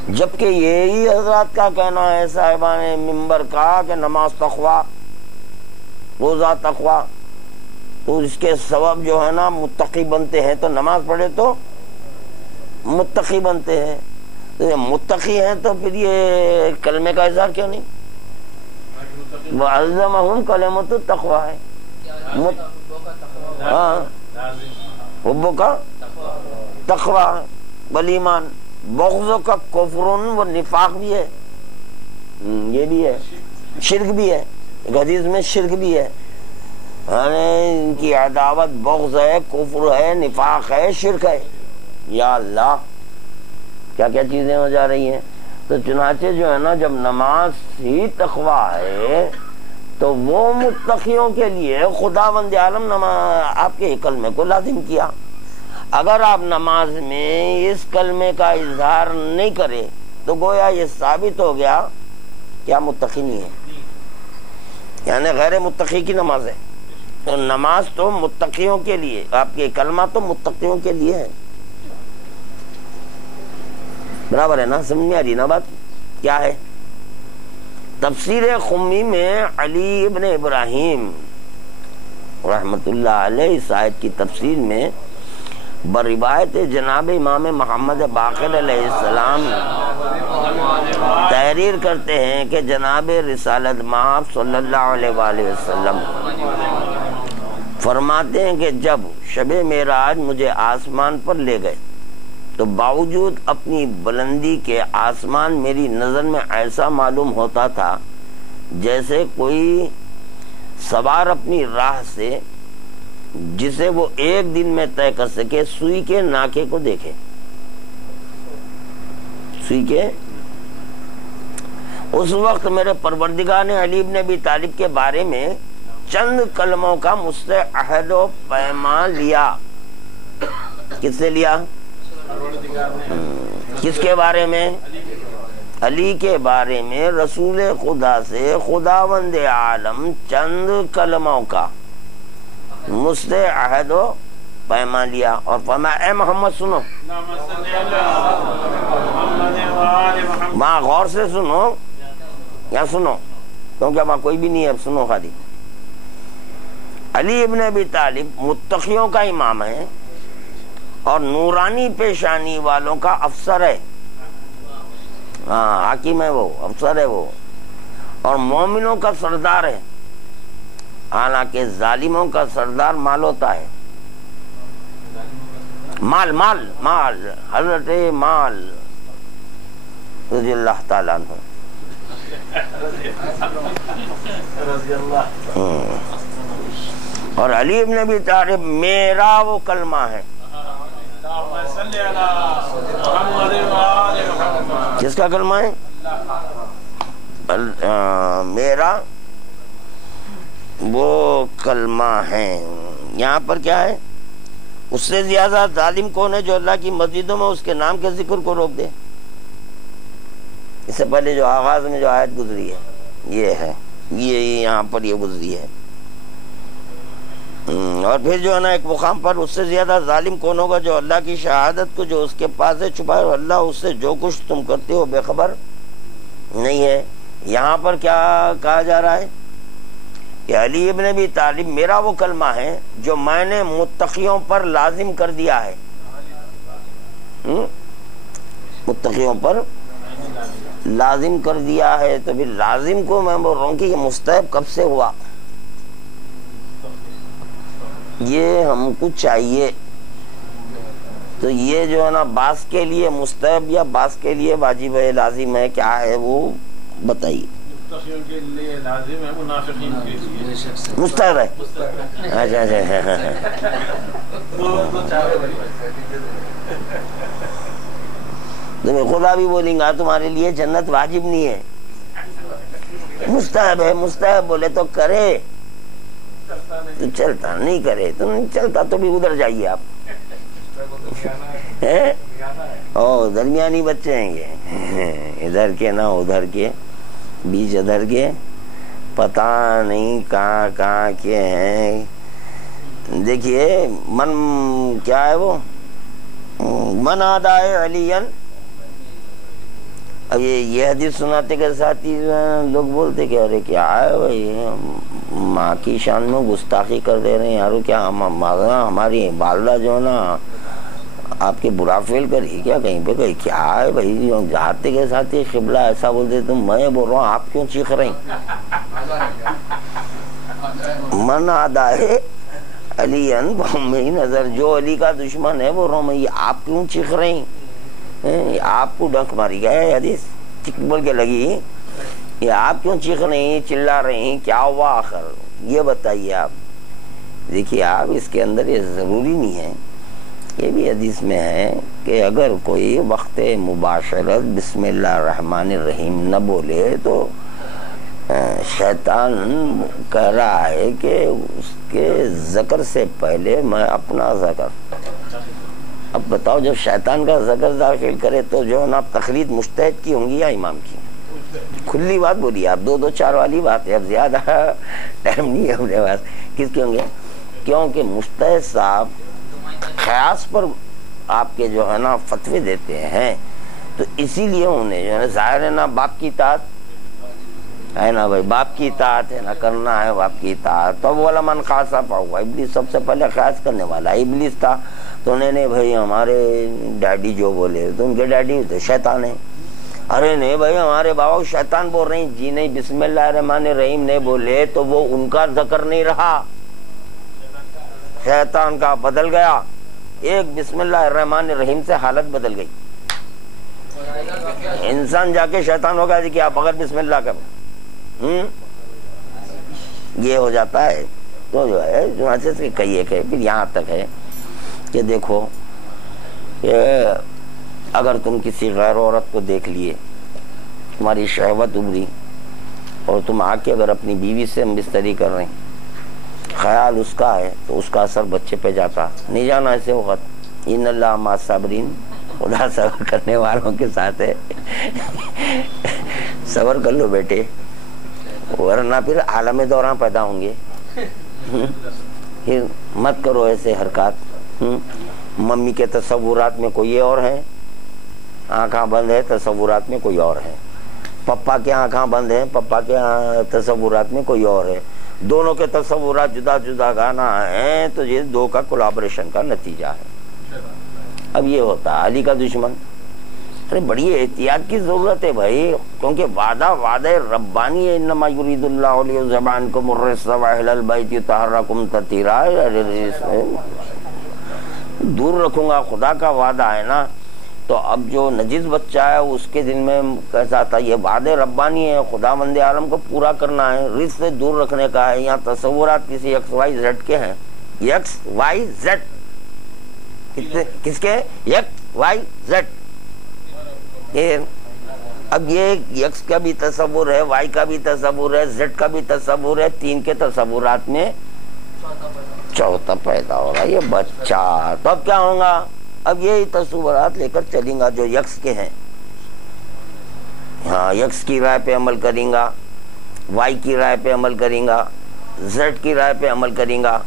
جبکہ یہی حضرات کا کہنا ہے صاحبان منبر کا کہ نماز تقویٰ، روزہ تقویٰ، تو اس کے سبب جو ہے نا متقی بنتے ہیں، تو نماز پڑھے تو متقی بنتے ہیں. تو یہ متقی ہیں تو پھر یہ کلمے کا اظہار کیوں نہیں؟ وَعَلَّمَهُمْ كَلِمَةُ التَّقْوَىٰ ہے. ہاں، حب کا تقویٰ والایمان، بغض کا کفر و نفاق بھی ہے، یہ بھی ہے، شرک بھی ہے. ایک حدیث میں شرک بھی ہے، ان کی عداوت بغض ہے، کفر ہے، نفاق ہے، شرک ہے. یا اللہ کیا کیا چیزیں ہو جا رہی ہیں. تو چنانچہ جو ہے نا جب نماز ہی تقویٰ ہے تو وہ متقیوں کے لیے خداوند عالم آپ کے کلمے کو لازم کیا. اگر آپ نماز میں اس کلمے کا اظہار نہیں کرے تو گویا یہ ثابت ہو گیا کہ آپ متقی نہیں ہے، یعنی غیر متقی کی نماز ہے. تو نماز تو متقیوں کے لیے، آپ کے کلمہ تو متقیوں کے لیے ہے. برابر ہے نا؟ سمجھ میں آ رہی نا بات کیا ہے؟ تفسیر خمی میں علی ابن ابراہیم رحمت اللہ علیہ اس آیت کی تفسیر میں بروایت جناب امام محمد باقر علیہ السلام تحریر کرتے ہیں کہ جناب رسالت مآب صلی اللہ علیہ وآلہ وسلم فرماتے ہیں کہ جب شب معراج مجھے آسمان پر لے گئے تو باوجود اپنی بلندی کے آسمان میری نظر میں ایسا معلوم ہوتا تھا جیسے کوئی سوار اپنی راہ سے جسے وہ ایک دن میں طے کر سکے سوئی کے ناکے کو دیکھے. سوئی کے اس وقت میرے پروردگار نے علی بن ابی طالب کے بارے میں چند کلموں کا مجھ سے عہد و پیمان لیا. کس سے لیا؟ کس کے بارے میں؟ علی کے بارے میں رسول خدا سے خداوند عالم چند کلموں کا مجھ سے عہد و پیمان لیا اور فرمایا اے محمد سنو، وہاں غور سے سنو، یا سنو کیونکہ وہاں کوئی بھی نہیں ہے، سنو خالی. علی ابن ابی طالب متقیوں کا امام ہے اور نورانی پیشانی والوں کا افسر ہے. ہاں، حاکم ہے وہ، افسر ہے وہ، اور مومنوں کا سردار ہے. حالانکہ ظالموں کا سردار مال ہوتا ہے. مال مال مال حضرت مال رضی اللہ تعالیٰ عنہ. اور علی ابن ابی طالب میرا وہ کلمہ ہے. کس کا کلمہ ہے؟ میرا وہ کلمہ ہے. یہاں پر کیا ہے؟ اس سے زیادہ ظالم کون ہے جو اللہ کی مسجدوں میں اس کے نام کے ذکر کو روک دے؟ اس سے پہلے جو آغاز میں جو آیت گزری ہے یہ ہے، یہ یہاں پر یہ گزری ہے. اور پھر جو ہے نا ایک مقام پر اس سے زیادہ ظالم کون ہوگا جو اللہ کی شہادت کو جو اس کے پاس ہے چھپائے، اور اللہ اس سے جو کچھ تم کرتے ہو بے خبر نہیں ہے. یہاں پر کیا کہا جا رہا ہے کہ علی ابن ابی طالب میرا وہ کلمہ ہے جو میں نے متقیوں پر لازم کر دیا ہے. متقیوں پر لازم کر دیا ہے. تو پھر لازم کو میں بول رہا ہوں کہ یہ مستحب کب سے ہوا؟ یہ ہم کو چاہیے. تو یہ جو ہے نا بعض کے لیے مستحب یا بعض کے لیے واجب ہے، لازم ہے، کیا ہے وہ بتائیے. مستحب ہے. اچھا اچھا، تمہیں خدا بھی بولیں گا تمہارے لیے جنت واجب نہیں ہے، مستحب ہے. مستحب بولے تو کرے، تو چلتا نہیں کرے تو نہیں چلتا تو بھی ادھر جائیے آپ. درمیانی بچے ہیں یہ, ادھر کے نہ ادھر کے, بیچ ادھر کے, پتہ نہیں کہاں کہاں کے ہیں. دیکھیے من کیا ہے وہ, من آدائے علین. اب یہ حدیث سناتے کے ساتھ ہی لوگ بولتے کہ ارے کیا ہے بھائی, ماں کی شان میں گستاخی کر دے رہے ہیں یارو. کیا ہماری والدہ جو ہے نا آپ کے برا فیل کری کیا کہیں پہ, کہیں کیا ہے بھائی جاتے کے ساتھ ہی قبلہ ایسا بولتے. تو میں بول رہا ہوں آپ کیوں چیخ رہے ہیں. من آدائے علی میری نظر جو علی کا دشمن ہے بول رہا ہوں میں, یہ آپ کیوں چیخ رہے ہیں. آپ کو ڈنک ماری گئے حدیث چک بول کے لگی, یہ آپ کیوں چیخ رہے ہیں چلا رہے ہیں, کیا ہوا آخر یہ بتائیے آپ. دیکھیے آپ اس کے اندر یہ ضروری نہیں ہے, یہ بھی حدیث میں ہے کہ اگر کوئی وقت مباشرت بسم اللہ الرحمن الرحیم نہ بولے تو شیطان کہہ رہا ہے کہ اس کے ذکر سے پہلے میں اپنا ذکر. اب بتاؤ جب شیطان کا ذکر داخل کرے تو جو ہے نا تقلید مجتہد کی ہوں گی یا امام کی. کھلی بات بولیے آپ, 2 2 4 والی بات ہے, اب زیادہ ٹائم نہیں ہے اپنے پاس. کس کے ہوں گے, کیونکہ مجتہد صاحب قیاس پر آپ کے جو ہے نا فتوے دیتے ہیں, تو اسی لیے انہیں جو ہے ظاہر ہے نا باپ کی اطاعت ہے نا بھائی, باپ کی اطاعت ہے نا, کرنا ہے باپ کی اطاعت. تو وہ من خاصا ہوا ابلیس سب سے پہلے قیاس کرنے والا ابلیس تھا. تو نہیں بھائی ہمارے ڈیڈی جو بولے تو ان کے ڈیڈی تو شیطان ہے. ارے نہیں بھائی ہمارے بابا شیطان بول رہے ہیں جی, نہیں بسم اللہ الرحمن الرحیم نہیں بولے تو وہ ان کا ذکر نہیں رہا, شیطان کا بدل گیا. ایک بسم اللہ الرحمن الرحیم سے حالت بدل گئی. انسان جا کے شیطان ہوگا کہ آپ بغیر بسم اللہ کا یہ ہو جاتا ہے. تو جو ہے جو سے کہیے کہ پھر یہاں تک ہے کہ دیکھو کہ اگر تم کسی غیر عورت کو دیکھ لیے, تمہاری شہوت ابری اور تم آ کے اگر اپنی بیوی سے بستری کر رہے ہیں, خیال اس کا ہے تو اس کا اثر بچے پہ جاتا نہیں جانا ایسے وقت. ان اللہ مع الصابرین, خدا صبر کرنے والوں کے ساتھ ہے. صبر کر لو بیٹے, ورنہ پھر عالم دوران پیدا ہوں گے. پھر مت کرو ایسے حرکات. ممی کے تصورات میں کوئی اور ہے, آنکھاں بند ہے, تصورات میں کوئی اور ہے. پپا کے آنکھاں بند ہے, پپا کے تصورات میں کوئی اور ہے. دونوں کے تصورات جدا جدا گانا ہے, تو یہ 2 کا کولابریشن کا نتیجہ ہے. اب یہ ہوتا ہے علی کا دشمن. ارے بڑی احتیاط کی ضرورت ہے بھائی, کیونکہ وعدہ ربانی ہے. انما یرید اللہ لیذھب عنکم الرجس واہل البیت یطہرکم تطہیرا. دور رکھوں گا, خدا کا وعدہ ہے نا. تو اب جو نجس بچہ ہے اس کے دل میں کیسا تھا, یہ وعدہ ربانی ہے, خدا مند عالم کو پورا کرنا ہے, رزق سے دور رکھنے کا ہے. یہاں تصورات کسی ایکس وائی زیڈ کے ہیں, ایکس وائی زیڈ کس کے, ایکس وائی زیڈ. اب یہ ایکس کا بھی تصور ہے, وائی کا بھی تصور ہے, زیڈ کا بھی تصور ہے, 3 کے تصورات میں چوتھا پیدا ہوگا یہ بچہ. تو اب کیا ہوگا, اب یہی تصورات لے کر چلیں گا جو یکس کے ہیں. ہاں یکس کی رائے پہ عمل کریں گا, وائی کی رائے پہ عمل کریں گا, زیڈ کی رائے پہ عمل کریں گا.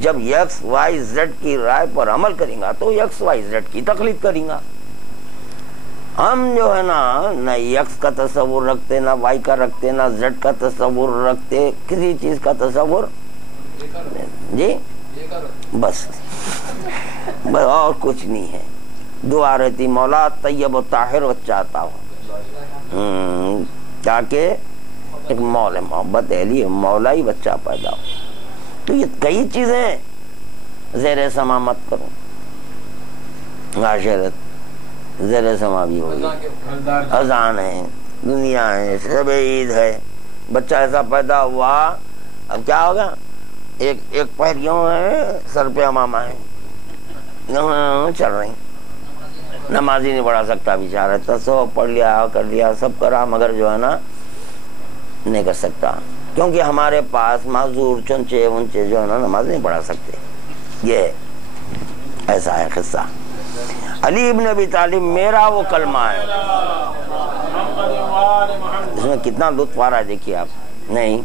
جب یکس وائی زیڈ کی رائے پر عمل کریں گا تو یکس وائی زیڈ کی تقلید کریں گا. ہم جو ہے نا نہ یکس کا تصور رکھتے, نہ وائی کا رکھتے, نہ زیڈ کا تصور رکھتے, کسی چیز کا تصور جی بس اور کچھ نہیں ہے. دعا رہتی مولا طیب و طاہر بچہ عطا ہو, تاکہ ایک مولا محبت اہلی مولا ہی بچہ پیدا ہو. تو یہ کئی چیزیں زیر سما مت کرو. عاشرت زیر سما بھی ہوگی, اذان ہے, دنیا ہے, شب عید ہے, بچہ ایسا پیدا ہوا. اب کیا ہوگا, ایک پیر یوں ہے, سر پہ امامہ ہے, چل رہی, نماز ہی نہیں پڑھا سکتا بیچارہ. تصوف پڑھ لیا, کر لیا, سب کرا, مگر جو ہے نا نہیں کر سکتا. کیونکہ ہمارے پاس معذور چنچے ونچے جو ہے نا نماز نہیں پڑھا سکتے. یہ ایسا ہے قصہ. علی ابن ابی طالب میرا وہ کلمہ ہے. اس میں کتنا لطف آ رہا ہے دیکھیے آپ. نہیں،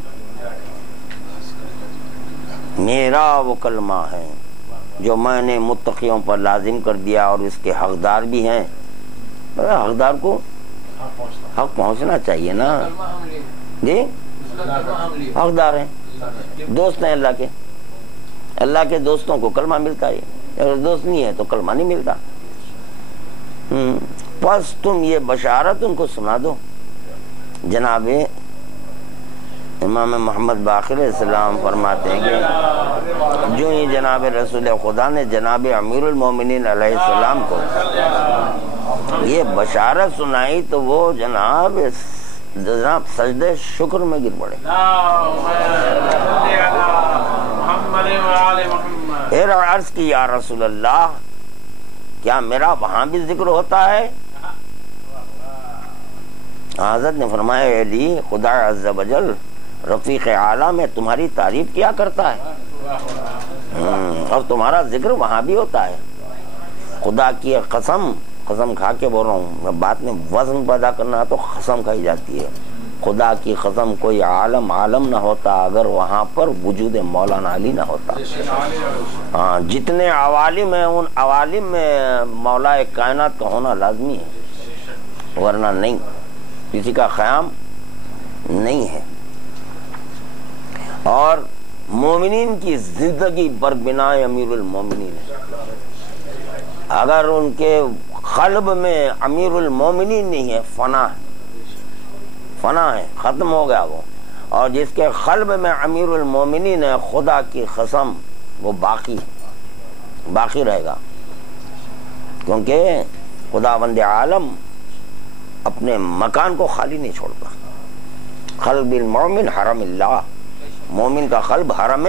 میرا وہ کلمہ ہے جو میں نے متقیوں پر لازم کر دیا اور اس کے حقدار بھی ہیں. حقدار کو حق پہنچنا چاہیے نا. جی حقدار ہیں، دوست ہیں اللہ کے. اللہ کے دوستوں کو کلمہ ملتا ہے. اگر دوست نہیں ہے تو کلمہ نہیں ملتا. بس تم یہ بشارت ان کو سنا دو. جناب امام محمد باقر علیہ السلام فرماتے ہیں کہ جو ہی جناب رسول خدا نے جناب امیر المومنین علیہ السلام کو یہ بشارت سنائی تو وہ جناب سجدہ شکر میں گر پڑے. پھر عرض کی یا رسول اللہ کیا میرا وہاں بھی ذکر ہوتا ہے؟ حضرت نے فرمایا اے علی خدا عز و جل رفیق اعلیٰ میں تمہاری تعریف کیا کرتا ہے اور تمہارا ذکر وہاں بھی ہوتا ہے. خدا کی قسم کھا کے بول رہا ہوں. بات میں وزن پیدا کرنا تو قسم کھائی جاتی ہے. خدا کی قسم کوئی عالم نہ ہوتا اگر وہاں پر وجود مولانا علی نہ ہوتا. ہاں جتنے عوالم ہیں ان عوالم میں مولا کائنات کا ہونا لازمی ہے، ورنہ نہیں، کسی کا قیام نہیں ہے. اور مومنین کی زندگی بربناء امیر المومنین ہے. اگر ان کے قلب میں امیر المومنین نہیں ہے فنا ہے، ختم ہو گیا وہ. اور جس کے قلب میں امیر المومنین ہے خدا کی قسم وہ باقی رہے گا. کیونکہ خداوند عالم اپنے مکان کو خالی نہیں چھوڑتا. قلب المومن حرم اللہ، مومن کا قلب حرم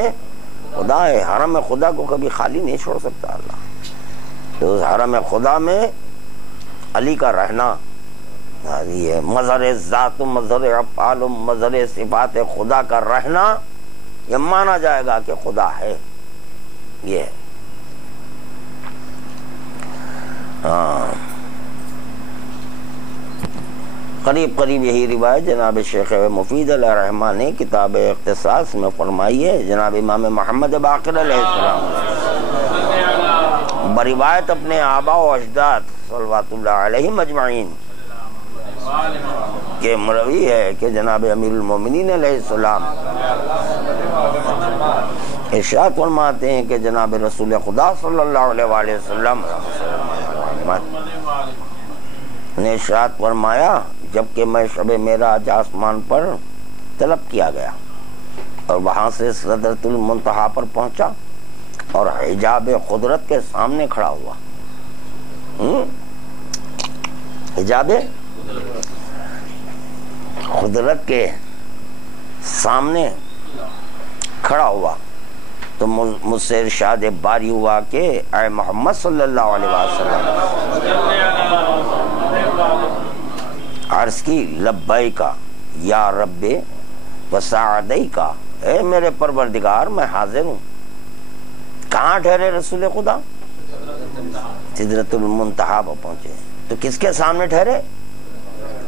خدا ہے. حرم خدا کو کبھی خالی نہیں چھوڑ سکتا اللہ. تو اس حرم خدا میں علی کا رہنا یہ مظہر ذات و مظہر افعال و مظہر صفات خدا کا رہنا یہ مانا جائے گا کہ خدا ہے. یہ قریب یہی روایت جناب شیخ مفید علیہ رحمہ نے کتاب اختصاص میں فرمائی ہے. جناب امام محمد باقر علیہ السلام بروایت اپنے آبا و اجداد صلوات اللہ علیہ مجمعین کہ مروی ہے کہ جناب امیر المومنین علیہ السلام ارشاد فرماتے ہیں کہ جناب رسول خدا صلی اللہ علیہ وآلہ وسلم نے ارشاد فرمایا جبکہ میں شب معراج آسمان پر طلب کیا گیا اور وہاں سے سدرۃ المنتہا پر پہنچا اور حجاب قدرت کے سامنے کھڑا ہوا. حجاب قدرت کے سامنے کھڑا ہوا تو مجھ سے ارشاد باری ہوا کہ اے محمد صلی اللہ علیہ وسلم. عرض کی لبیک یا رب وسعدیک، اے میرے پروردگار میں حاضر ہوں. کہاں ٹھہرے رسول خدا؟ سدرۃ المنتہا پر پہنچے. تو کس کے سامنے ٹھہرے؟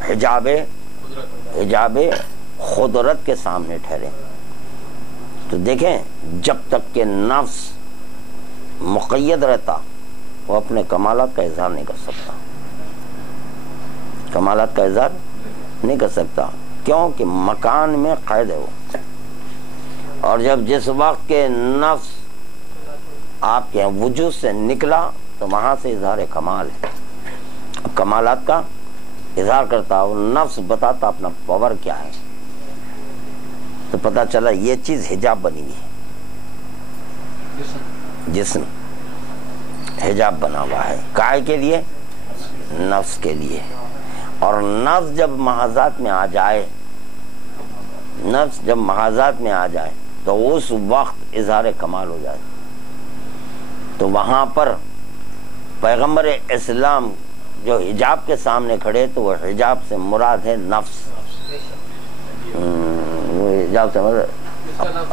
حجاب قدرت کے سامنے ٹھہرے. تو دیکھیں جب تک کہ نفس مقید رہتا وہ اپنے کمالات کا اظہار نہیں کر سکتا. کمالات کا اظہار نہیں کر سکتا کیونکہ مکان میں قید ہے وہ. اور جس وقت کے نفس آپ کے وجود سے نکلا تو وہاں سے اظہار کمال ہے. اب کمالات کا اظہار کرتا وہ نفس بتاتا اپنا پاور کیا ہے. تو پتہ چلا یہ چیز حجاب بنی ہوئی ہے. جسم حجاب بنا ہوا ہے. کائے کے لیے؟ نفس کے لیے. اور نفس جب محاذات میں آ جائے تو اس وقت اظہار کمال ہو جائے. تو وہاں پر پیغمبر اسلام جو حجاب کے سامنے کھڑے تو وہ حجاب سے مراد ہے نفس. حجاب سے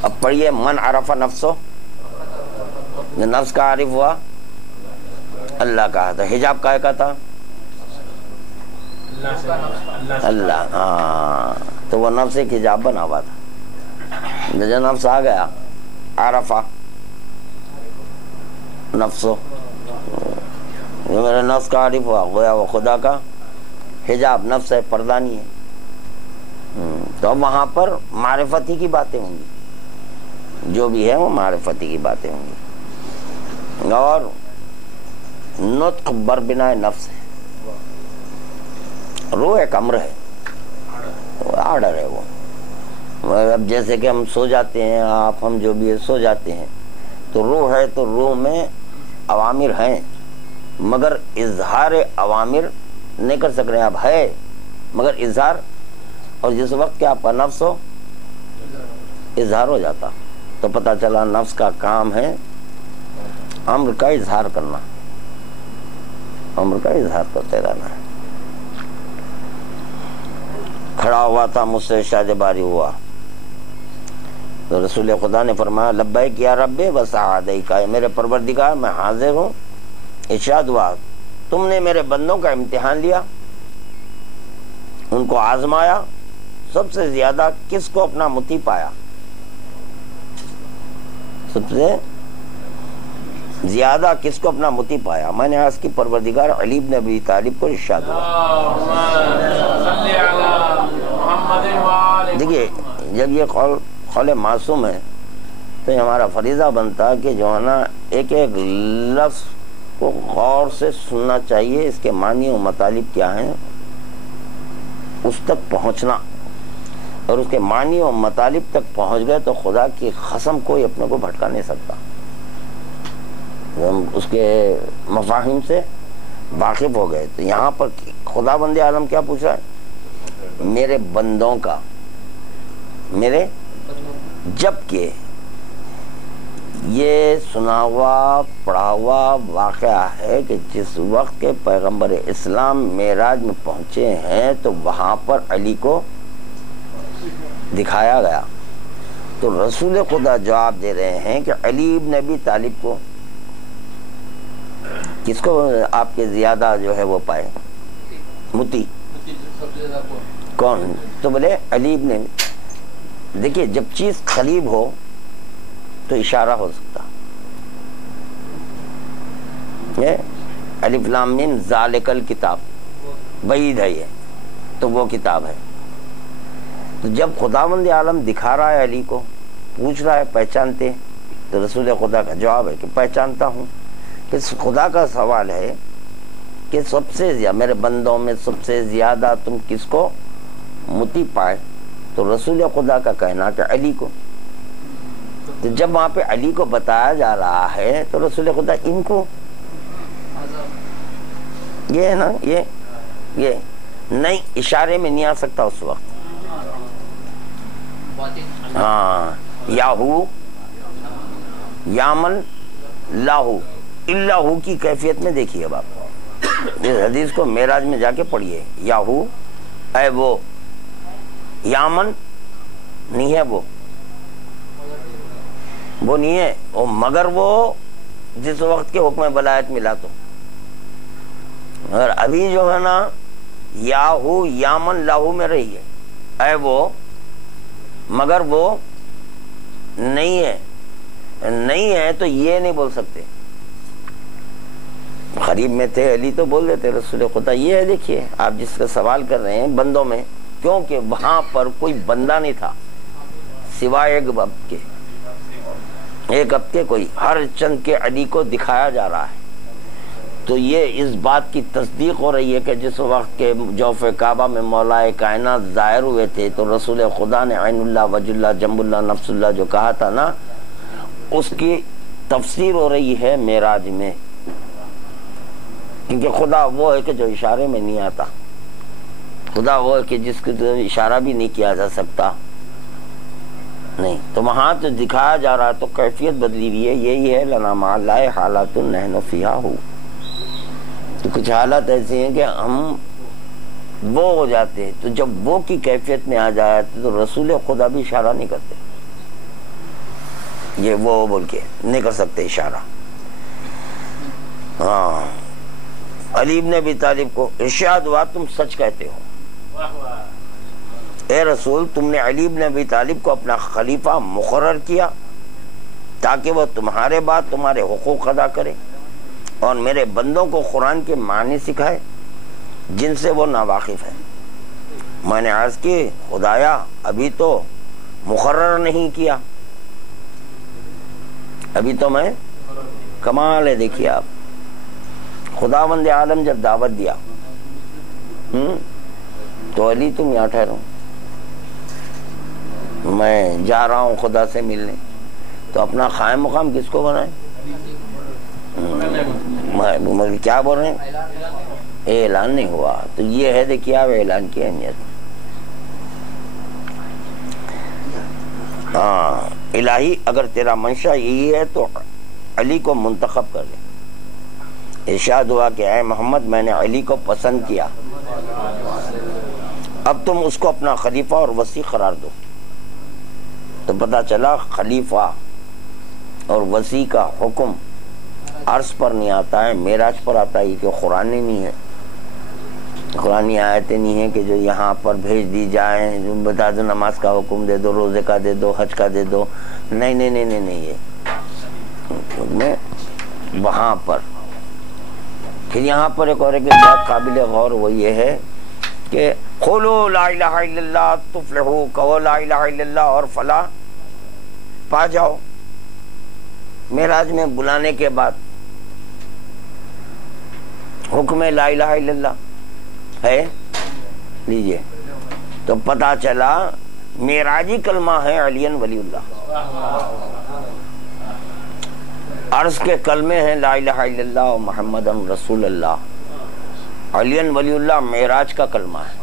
اب پڑھیے من عرف نفسو، نفس کا عارف ہوا اللہ کا تھا، حجاب کا تھا اللہ، ہاں تو وہ نفس ایک حجاب بنا ہوا تھا، جو نفس آ گیا عرفہ نفسو، جو میرے نفس کا عارف ہوا گویا وہ خدا کا حجاب، نفس ہے پردہ نہیں ہے، تو اب وہاں پر معرفتی کی باتیں ہوں گی، جو بھی ہے وہ معرفتی کی باتیں ہوں گی، اور نطق بربنائے نفس ہے، روح ایک امر ہے، آرڈر ہے وہ، اب جیسے کہ ہم سو جاتے ہیں، آپ ہم جو بھی ہے سو جاتے ہیں، تو روح ہے تو روح میں اوامر ہیں، مگر اظہار اوامر نہیں کر سک رہے، اب ہے مگر اظہار، اور جس وقت کہ آپ کا نفس ہو اظہار ہو جاتا، تو پتہ چلا نفس کا کام ہے امر کا اظہار کرنا، امر کا اظہار کرتے رہنا ہے۔ کھڑا ہوا تھا مجھ سے شاہ باری ہوا، تو رسول خدا نے فرمایا لبیک یا رب وسعدیک، میرے پروردگار میں حاضر ہوں، ارشاد ہوا تم نے میرے بندوں کا امتحان لیا، ان کو آزمایا، سب سے زیادہ کس کو اپنا مطیع پایا، سب سے زیادہ کس کو اپنا مطیع پایا، میں نے عرض کی پروردگار علی بن ابی طالب کو، ارشاد ہوا۔ دیکھیے جب یہ قول معصوم ہے تو یہ ہمارا فریضہ بنتا کہ جو ہے نا ایک ایک لفظ کو غور سے سننا چاہیے، اس کے معنی و مطالب کیا ہیں اس تک پہنچنا، اور اس کے معنی و مطالب تک پہنچ گئے تو خدا کی قسم کوئی اپنے کو بھٹکا نہیں سکتا، ہم اس کے مفاہیم سے واقف ہو گئے۔ تو یہاں پر خدا بند عالم کیا پوچھ رہا ہے؟ میرے بندوں کا، میرے، جبکہ یہ سنا ہوا پڑھا ہوا واقعہ ہے کہ جس وقت کے پیغمبر اسلام معراج میں پہنچے ہیں تو وہاں پر علی کو دکھایا گیا، تو رسول خدا جواب دے رہے ہیں کہ علی ابن ابی طالب کو، کس کو آپ کے زیادہ جو ہے وہ پائے مطیع کون؟ تو بولے علی ابن، دیکھیے جب چیز قریب ہو تو اشارہ ہو سکتا، الف لام میم ذالک الکتاب، بعید ہے یہ، تو وہ کتاب ہے، تو جب خداوند عالم دکھا رہا ہے علی کو، پوچھ رہا ہے پہچانتے، تو رسول خدا کا جواب ہے کہ پہچانتا ہوں، کہ خدا کا سوال ہے کہ سب سے زیادہ میرے بندوں میں سب سے زیادہ تم کس کو مطیع پائے، تو رسول خدا کا کہنا کہ علی کو، تو جب وہاں پہ علی کو بتایا جا رہا ہے تو رسول خدا ان کو، یہ ہے نا، یہ نہیں اشارے میں نہیں آ سکتا اس وقت، ہاں یاہو یامن لاہو اللہ کی کیفیت میں دیکھیے اب آپ اس حدیث کو معراج میں جا کے پڑھیے، یاہو اے وہ، یامن نہیں ہے وہ نہیں ہے وہ، مگر وہ جس وقت کے حکم ولایت ملا تو، اور ابھی جو ہے نا یاہو یامن لاہو میں رہی ہے، اے وہ مگر وہ نہیں ہے تو یہ نہیں بول سکتے، قریب میں تھے علی تو بول دیتے رسول خدا یہ ہے، دیکھیے آپ جس کا سوال کر رہے ہیں بندوں میں، کیونکہ وہاں پر کوئی بندہ نہیں تھا سوائے ایک اب کے کوئی، ہر چند کے علی کو دکھایا جا رہا ہے، تو یہ اس بات کی تصدیق ہو رہی ہے کہ جس وقت کے جوف کعبہ میں مولا کائنات ظاہر ہوئے تھے تو رسول خدا نے عین اللہ وجہ اللہ جنب اللہ نفس اللہ جو کہا تھا نا، اس کی تفسیر ہو رہی ہے معراج میں، کیونکہ خدا وہ ہے کہ جو اشارے میں نہیں آتا، خدا وہ ہے کہ جس کو اشارہ بھی نہیں کیا جا سکتا، نہیں، تو وہاں تو دکھایا جا رہا ہے تو کیفیت بدلی ہوئی ہے، یہی ہے لنا ما لا حالات نحن فیہا ہو، تو کچھ حالات ایسی ہیں کہ ہم وہ ہو جاتے. تو جب وہ کی کیفیت میں آ جاتے تو رسول خدا بھی اشارہ نہیں کرتے, یہ وہ بول کے نہیں کر سکتے اشارہ. ہاں, علی ابن ابی طالب کو ارشاد ہوا تم سچ کہتے ہو, اے رسول تم نے علی ابن ابی طالب کو اپنا خلیفہ مقرر کیا تاکہ وہ تمہارے بعد تمہارے حقوق ادا کرے اور میرے بندوں کو قرآن کے معنی سکھائے جن سے وہ ناواقف ہے. میں نے عرض کی خدایا ابھی تو مقرر نہیں کیا, ابھی تو میں. کمال ہے, دیکھیے آپ, خداوند عالم جب دعوت دیا تو علی تم یہاں ٹھہرو, میں جا رہا ہوں خدا سے ملنے, تو اپنا قائم مقام کس کو بنائے؟ کیا بول رہے ہیں؟ اعلان نہیں ہوا. تو یہ ہے دیکھیے آپ اعلان کی اہمیت. ہاں, الہی اگر تیرا منشا یہی ہے تو علی کو منتخب کر لے. ارشاد ہوا کہ اے محمد میں نے علی کو پسند کیا, اب تم اس کو اپنا خلیفہ اور وصی قرار دو. تو پتہ چلا خلیفہ اور وصی کا حکم عرض پر نہیں آتا ہے, معراج پر آتا ہے. یہ کہ قرآن نہیں ہے, قرآنی آیتیں نہیں ہیں کہ جو یہاں پر بھیج دی جائیں, بتا دو نماز کا حکم دے دو, روزے کا دے دو, حج کا دے دو. نہیں نہیں نہیں نہیں نہیں, یہ وہاں پر. پھر یہاں پر ایک اور ایک بات قابل غور وہ یہ ہے کہ قولوا لا الہ الا اللہ تفلحوا, کہو لا الہ الا اللہ اور فلاح پا جاؤ. معراج میں بلانے کے بعد حکم لا الہ الا اللہ ہے, لیجئے. تو پتہ چلا معراجی کلمہ ہے علی ولی اللہ, عرض کے کلمے ہیں لا الہ الا اللہ محمد رسول اللہ. علی ولی اللہ معراج کا کلمہ ہے.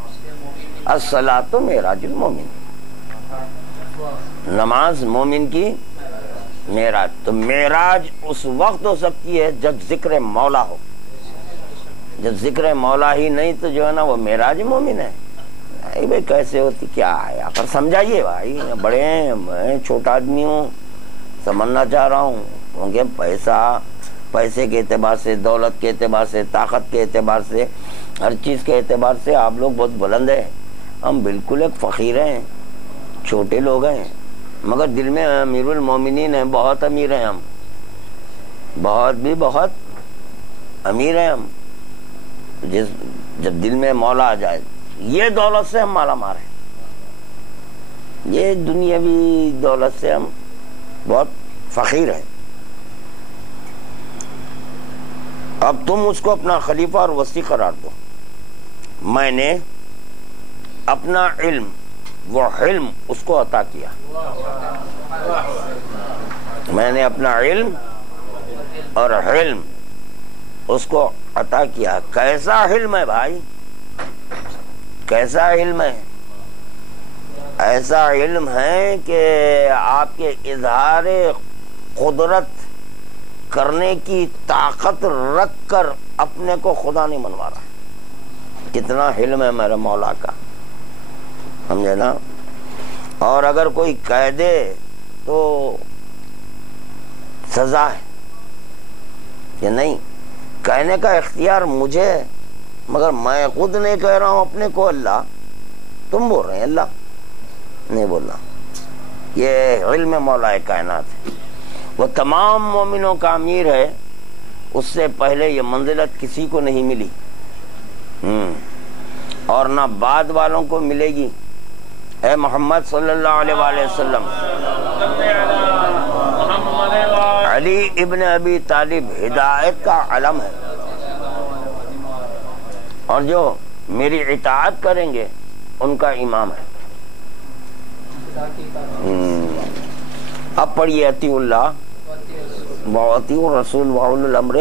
الصلاۃ معراج المومن, نماز مومن کی معراج. تو معراج اس وقت ہو سکتی ہے جب ذکر مولا ہو, جب ذکر مولا ہی نہیں تو جو ہے نا وہ معراج مومن ہے. بھائی کیسے ہوتی, کیا ہے آخر سمجھائیے بھائی, بڑے ہیں, میں چھوٹا آدمی ہوں, سمجھنا چاہ رہا ہوں. کیونکہ پیسے کے اعتبار سے, دولت کے اعتبار سے, طاقت کے اعتبار سے, ہر چیز کے اعتبار سے آپ لوگ بہت بلند ہیں, ہم بالکل ایک فقیر ہیں, چھوٹے لوگ ہیں, مگر دل میں امیر المومنین ہیں, بہت امیر ہیں ہم, بہت بھی بہت امیر ہیں ہم. جب دل میں مولا آ جائے, یہ دولت سے ہم مالا مال ہیں, یہ دنیاوی دولت سے ہم بہت فقیر ہیں. اب تم اس کو اپنا خلیفہ اور وصی قرار دو. میں نے اپنا علم و حلم اس کو عطا کیا, میں نے اپنا علم اور حلم اس کو عطا کیا. کیسا علم ہے بھائی, کیسا علم ہے؟ ایسا علم ہے کہ آپ کے اظہار قدرت کرنے کی طاقت رکھ کر اپنے کو خدا نہیں منوا رہا. کتنا علم ہے میرے مولا کا, سمجھے نا. اور اگر کوئی کہہ دے تو سزا ہے کہ نہیں, کہنے کا اختیار مجھے ہے, مگر میں خود نہیں کہہ رہا ہوں اپنے کو اللہ, تم بول رہے ہیں اللہ, نہیں بولنا. یہ علم مولا کائنات ہے, وہ تمام مومنوں کا امیر ہے, اس سے پہلے یہ منزلت کسی کو نہیں ملی اور نہ بعد والوں کو ملے گی. اے محمد صلی اللہ علیہ وآلہ وسلم, علی ابن ابی طالب ہدایت کا علم ہے, اور جو میری اطاعت کریں گے ان کا امام ہے. اب پڑھیے اطیع اللہ واطیع الرسول واولی الامر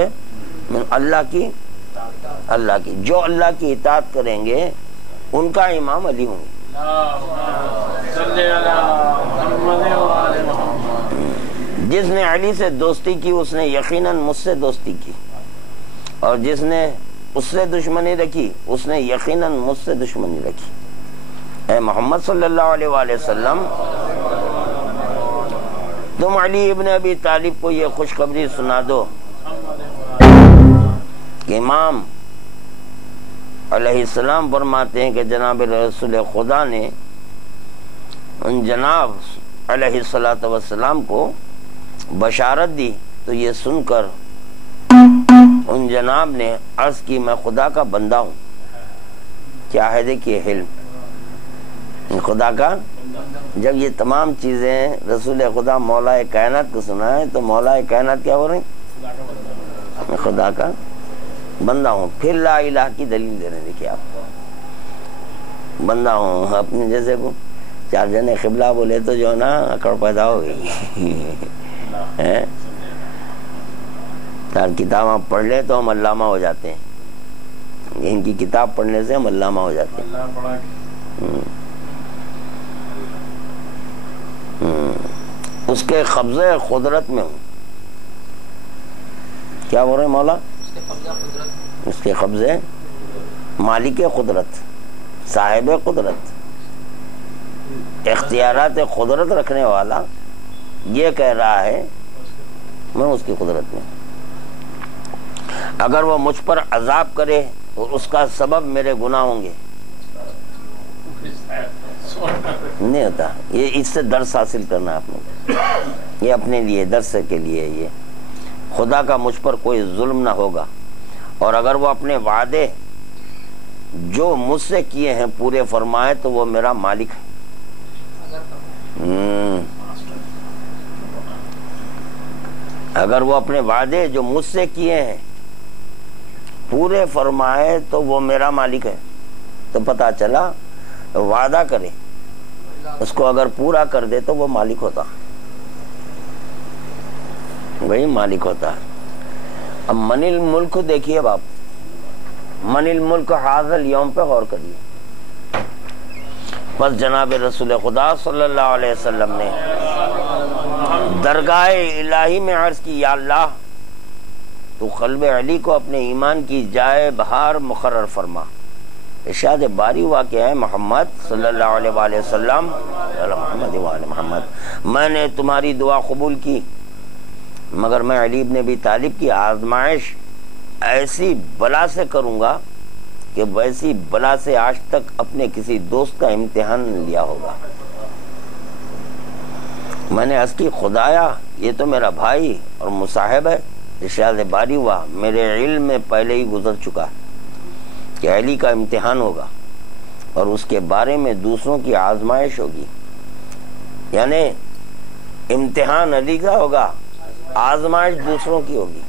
من, اللہ کی جو اللہ کی اطاعت کریں گے ان کا امام علی ہوں گے. جس نے علی سے دوستی کی اس نے یقیناً مجھ سے دوستی کی, اور جس نے اس سے دشمنی رکھی، اس نے یقیناً مجھ سے دشمنی رکھی۔ اے محمد صلی اللہ علیہ وآلہ وسلم، تم علی ابن ابی طالب کو یہ خوشخبری سنا دو کہ امام علیہ السلام فرماتے ہیں کہ جناب رسول خدا نے ان جناب علیہ السلام کو بشارت دی، تو یہ سن کر ان جناب نے عرض کی میں خدا کا بندہ ہوں۔ کیا ہے دیکھیے علم خدا کا۔ جب یہ تمام چیزیں رسول خدا مولا کائنات کو سنائے تو مولا کائنات کیا ہو رہے ہیں؟ میں خدا کا بندہ ہوں۔ پھر لا الہ کی دلیل دے رہے ہیں، دیکھیے آپ، بندہ ہوں اپنے جیسے کو چار جنے قبلہ بولے تو جو نا اکڑ پیدا ہو گئی۔ چار کتابیں پڑھ لے تو ہم علامہ ہو جاتے ہیں، ان کی کتاب پڑھنے سے ہم علامہ ہو جاتے ہیں۔ اس کے قبضے قدرت میں ہوں۔ کیا بول رہے ہیں مولا؟ اس کے قبضے، مالک قدرت، صاحب قدرت، اختیارات قدرت رکھنے والا یہ کہہ رہا ہے میں اس کی قدرت میں۔ اگر وہ مجھ پر عذاب کرے تو اس کا سبب میرے گناہ ہوں گے۔ نہیں ہوتا یہ، اس سے درس حاصل کرنا آپ نے، یہ اپنے لیے درس کے لیے، یہ خدا کا مجھ پر کوئی ظلم نہ ہوگا، اور اگر وہ اپنے وعدے جو مجھ سے کیے ہیں پورے فرمائے تو وہ میرا مالک ہے۔ اگر وہ اپنے وعدے جو مجھ سے کیے ہیں پورے فرمائے تو وہ میرا مالک ہے۔ تو پتا چلا وعدہ کرے اس کو اگر پورا کر دے تو وہ مالک ہوتا، وہی مالک ہوتا۔ اب من الملک دیکھیے باپ، من الملک حاضر اليوم پہ غور کریے۔ بس جناب رسول خدا صلی اللہ علیہ وسلم نے درگاہ الہی میں عرض کی، یا اللہ تو قلب علی کو اپنے ایمان کی جائے بہار مقرر فرما۔ ارشاد باری واقع ہے محمد صلی اللہ علیہ وآلہ وسلم، محمد وآلہ محمد، میں نے تمہاری دعا قبول کی، مگر میں علی ابن ابی طالب کی آزمائش ایسی بلا سے کروں گا کہ ویسی بلا سے آج تک اپنے کسی دوست کا امتحان لیا ہوگا۔ میں نے عرض کی خدایا یہ تو میرا بھائی اور مصاحب ہے۔ ارشاد باری ہوا میرے علم میں پہلے ہی گزر چکا کہ علی کا امتحان ہوگا اور اس کے بارے میں دوسروں کی آزمائش ہوگی، یعنی امتحان علی کا ہوگا، آزمائش دوسروں کی ہوگی۔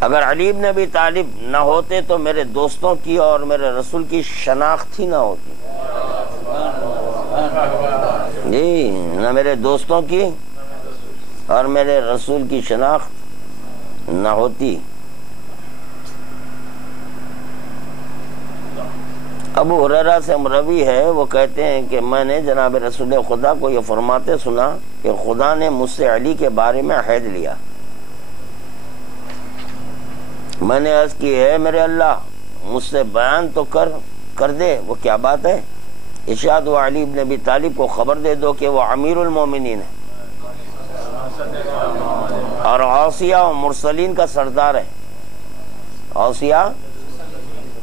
اگر علی ابن ابی طالب نہ ہوتے تو میرے دوستوں کی اور میرے رسول کی شناخت ہی نہ ہوتی، جی نہ میرے دوستوں کی اور میرے رسول کی شناخت نہ ہوتی۔ ابو ہریرہ سے مروی ہے، وہ کہتے ہیں کہ میں نے جناب رسول خدا کو یہ فرماتے سنا کہ خدا نے مجھ سے علی کے بارے میں عہد لیا۔ میں نے عرض کی ہے میرے اللہ مجھ سے بیان تو کر دے، وہ کیا بات ہے؟ ارشاد و علی ابن ابی طالب کو خبر دے دو کہ وہ امیر المومنین ہے اور اوصیاء و مرسلین کا سردار ہے، اوصیاء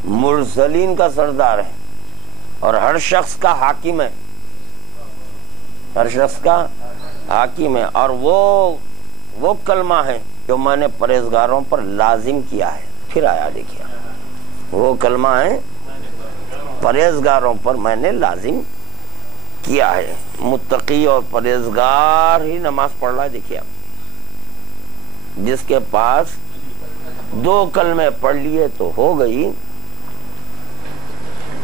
مرسلین کا سردار ہے، اور ہر شخص کا حاکم ہے، ہر شخص کا حاکم ہے، اور وہ کلمہ ہے جو میں نے پرہیزگاروں پر لازم کیا ہے۔ پھر آیا دیکھیے، وہ کلمہ ہے پرہیزگاروں پر میں نے لازم کیا ہے۔ متقی اور پرہیزگار ہی نماز پڑھ رہا ہے۔ دیکھیے آپ، جس کے پاس 2 کلمے پڑھ لیے تو ہو گئی،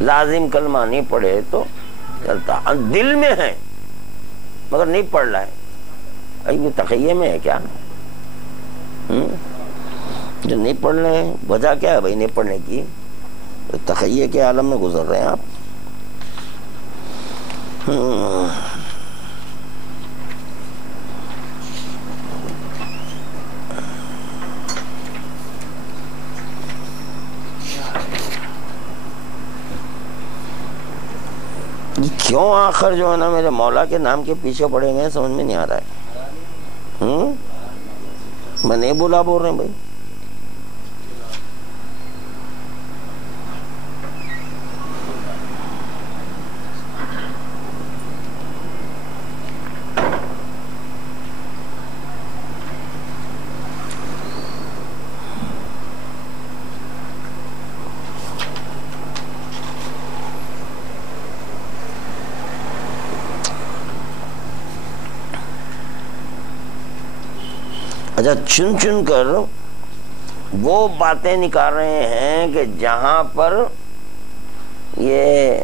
لازم کلمہ نہیں پڑھے تو چلتا، دل میں ہے مگر نہیں پڑھ رہا ہے، یہ تقیہ میں ہے کیا؟ جو نہیں پڑھ رہے ہیں وجہ کیا ہے بھائی نہیں پڑھنے کی؟ تقیہ کے عالم میں گزر رہے ہیں آپ۔ کیوں آخر جو ہے نا میرے مولا کے نام کے پیچھے پڑے ہوئے ہیں، سمجھ میں نہیں آ رہا ہے. میں نہیں بولا بول رہے ہیں بھائی. اچھا، چن چن کر وہ باتیں نکال رہے ہیں کہ جہاں پر یہ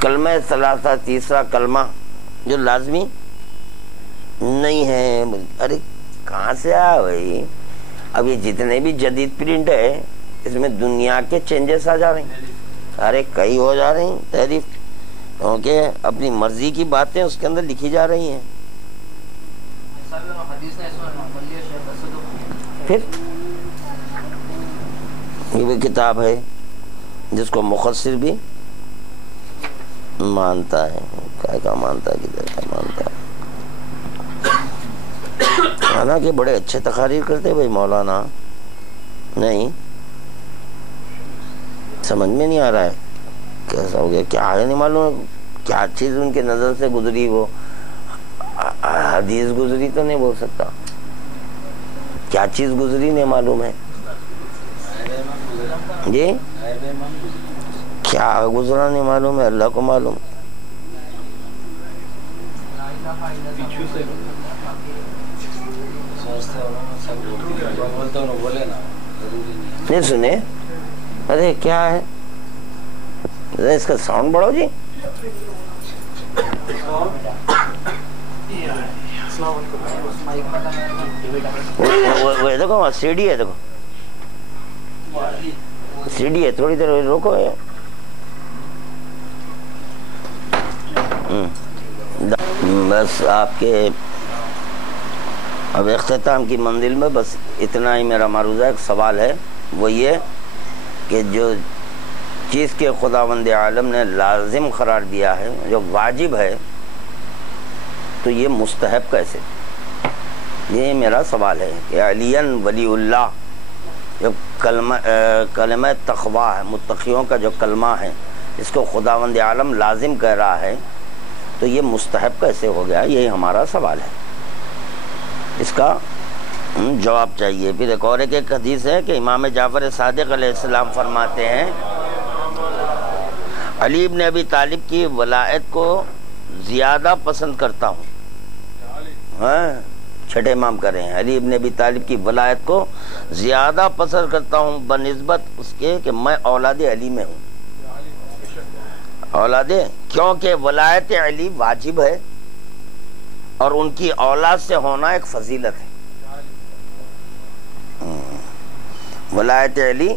کلمہ ثلاثہ تیسرا کلمہ جو لازمی نہیں ہے. ارے کہاں سے آیا بھائی؟ اب یہ جتنے بھی جدید پرنٹ ہے اس میں دنیا کے چینجز آ جا رہے ہیں. ارے کئی ہو جا رہی ہیں تحریف، کیونکہ اپنی مرضی کی باتیں اس کے اندر لکھی جا رہی ہیں. پھر یہ بھی کتاب ہے جس کو مختصر بھی مانتا ہے. کیا مانتا ہے، کدھر کا مانتا ہے. حالانکہ بڑے اچھے تقاریر کرتے بھائی مولانا. نہیں سمجھ میں نہیں آ رہا ہے کیسا ہو گیا، کیا ہے نہیں معلوم، کیا چیز ان کے نظر سے گزری. وہ حدیث گزری تو نہیں بول سکتا، کیا چیز گزری نہیں معلوم ہے. جی کیا گزرا نہیں معلوم ہے، اللہ کو معلوم. نہیں سنے؟ ارے کیا ہے اس کا ساؤنڈ بڑھاؤ جی. وہ دیکھو سی ڈی ہے، دیکھو سی ڈی ہے، تھوڑی دیر روکو. بس آپ کے اب اختتام کی منزل میں بس اتنا ہی میرا معروضہ. ایک سوال ہے، وہ یہ کہ جو چیز کے خداوند عالم نے لازم قرار دیا ہے، جو واجب ہے، تو یہ مستحب کیسے؟ یہ میرا سوال ہے کہ علی ولی اللہ جو کلمہ تقویٰ ہے، متقیوں کا جو کلمہ ہے، اس کو خداوند عالم لازم کہہ رہا ہے، تو یہ مستحب کیسے ہو گیا؟ یہی ہمارا سوال ہے، اس کا جواب چاہیے. پھر ایک اور ایک حدیث ہے کہ امام جعفر صادق علیہ السلام فرماتے ہیں علی ابن ابی طالب کی ولایت کو زیادہ پسند کرتا ہوں. چھٹے امام کر رہے ہیں، علی ابن ابی طالب کی ولایت کو زیادہ پسند کرتا ہوں بنسبت اس کے کہ میں اولاد علی میں ہوں. اولاد، کیونکہ ولایت علی واجب ہے اور ان کی اولاد سے ہونا ایک فضیلت ہے. ولایت علی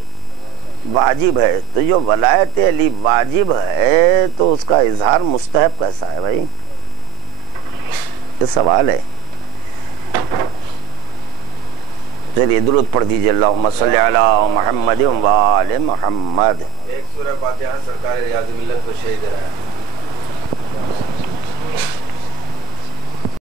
واجب ہے، تو جو ولایت علی واجب ہے تو اس کا اظہار مستحب کیسا ہے بھائی؟ یہ سوال ہے. چلیے درود پڑھ دیجیے، اللہم صلی علی محمد و آل محمد. ایک سورہ فاتحہ سرکار ریاض ملت کو شہید رہا ہے.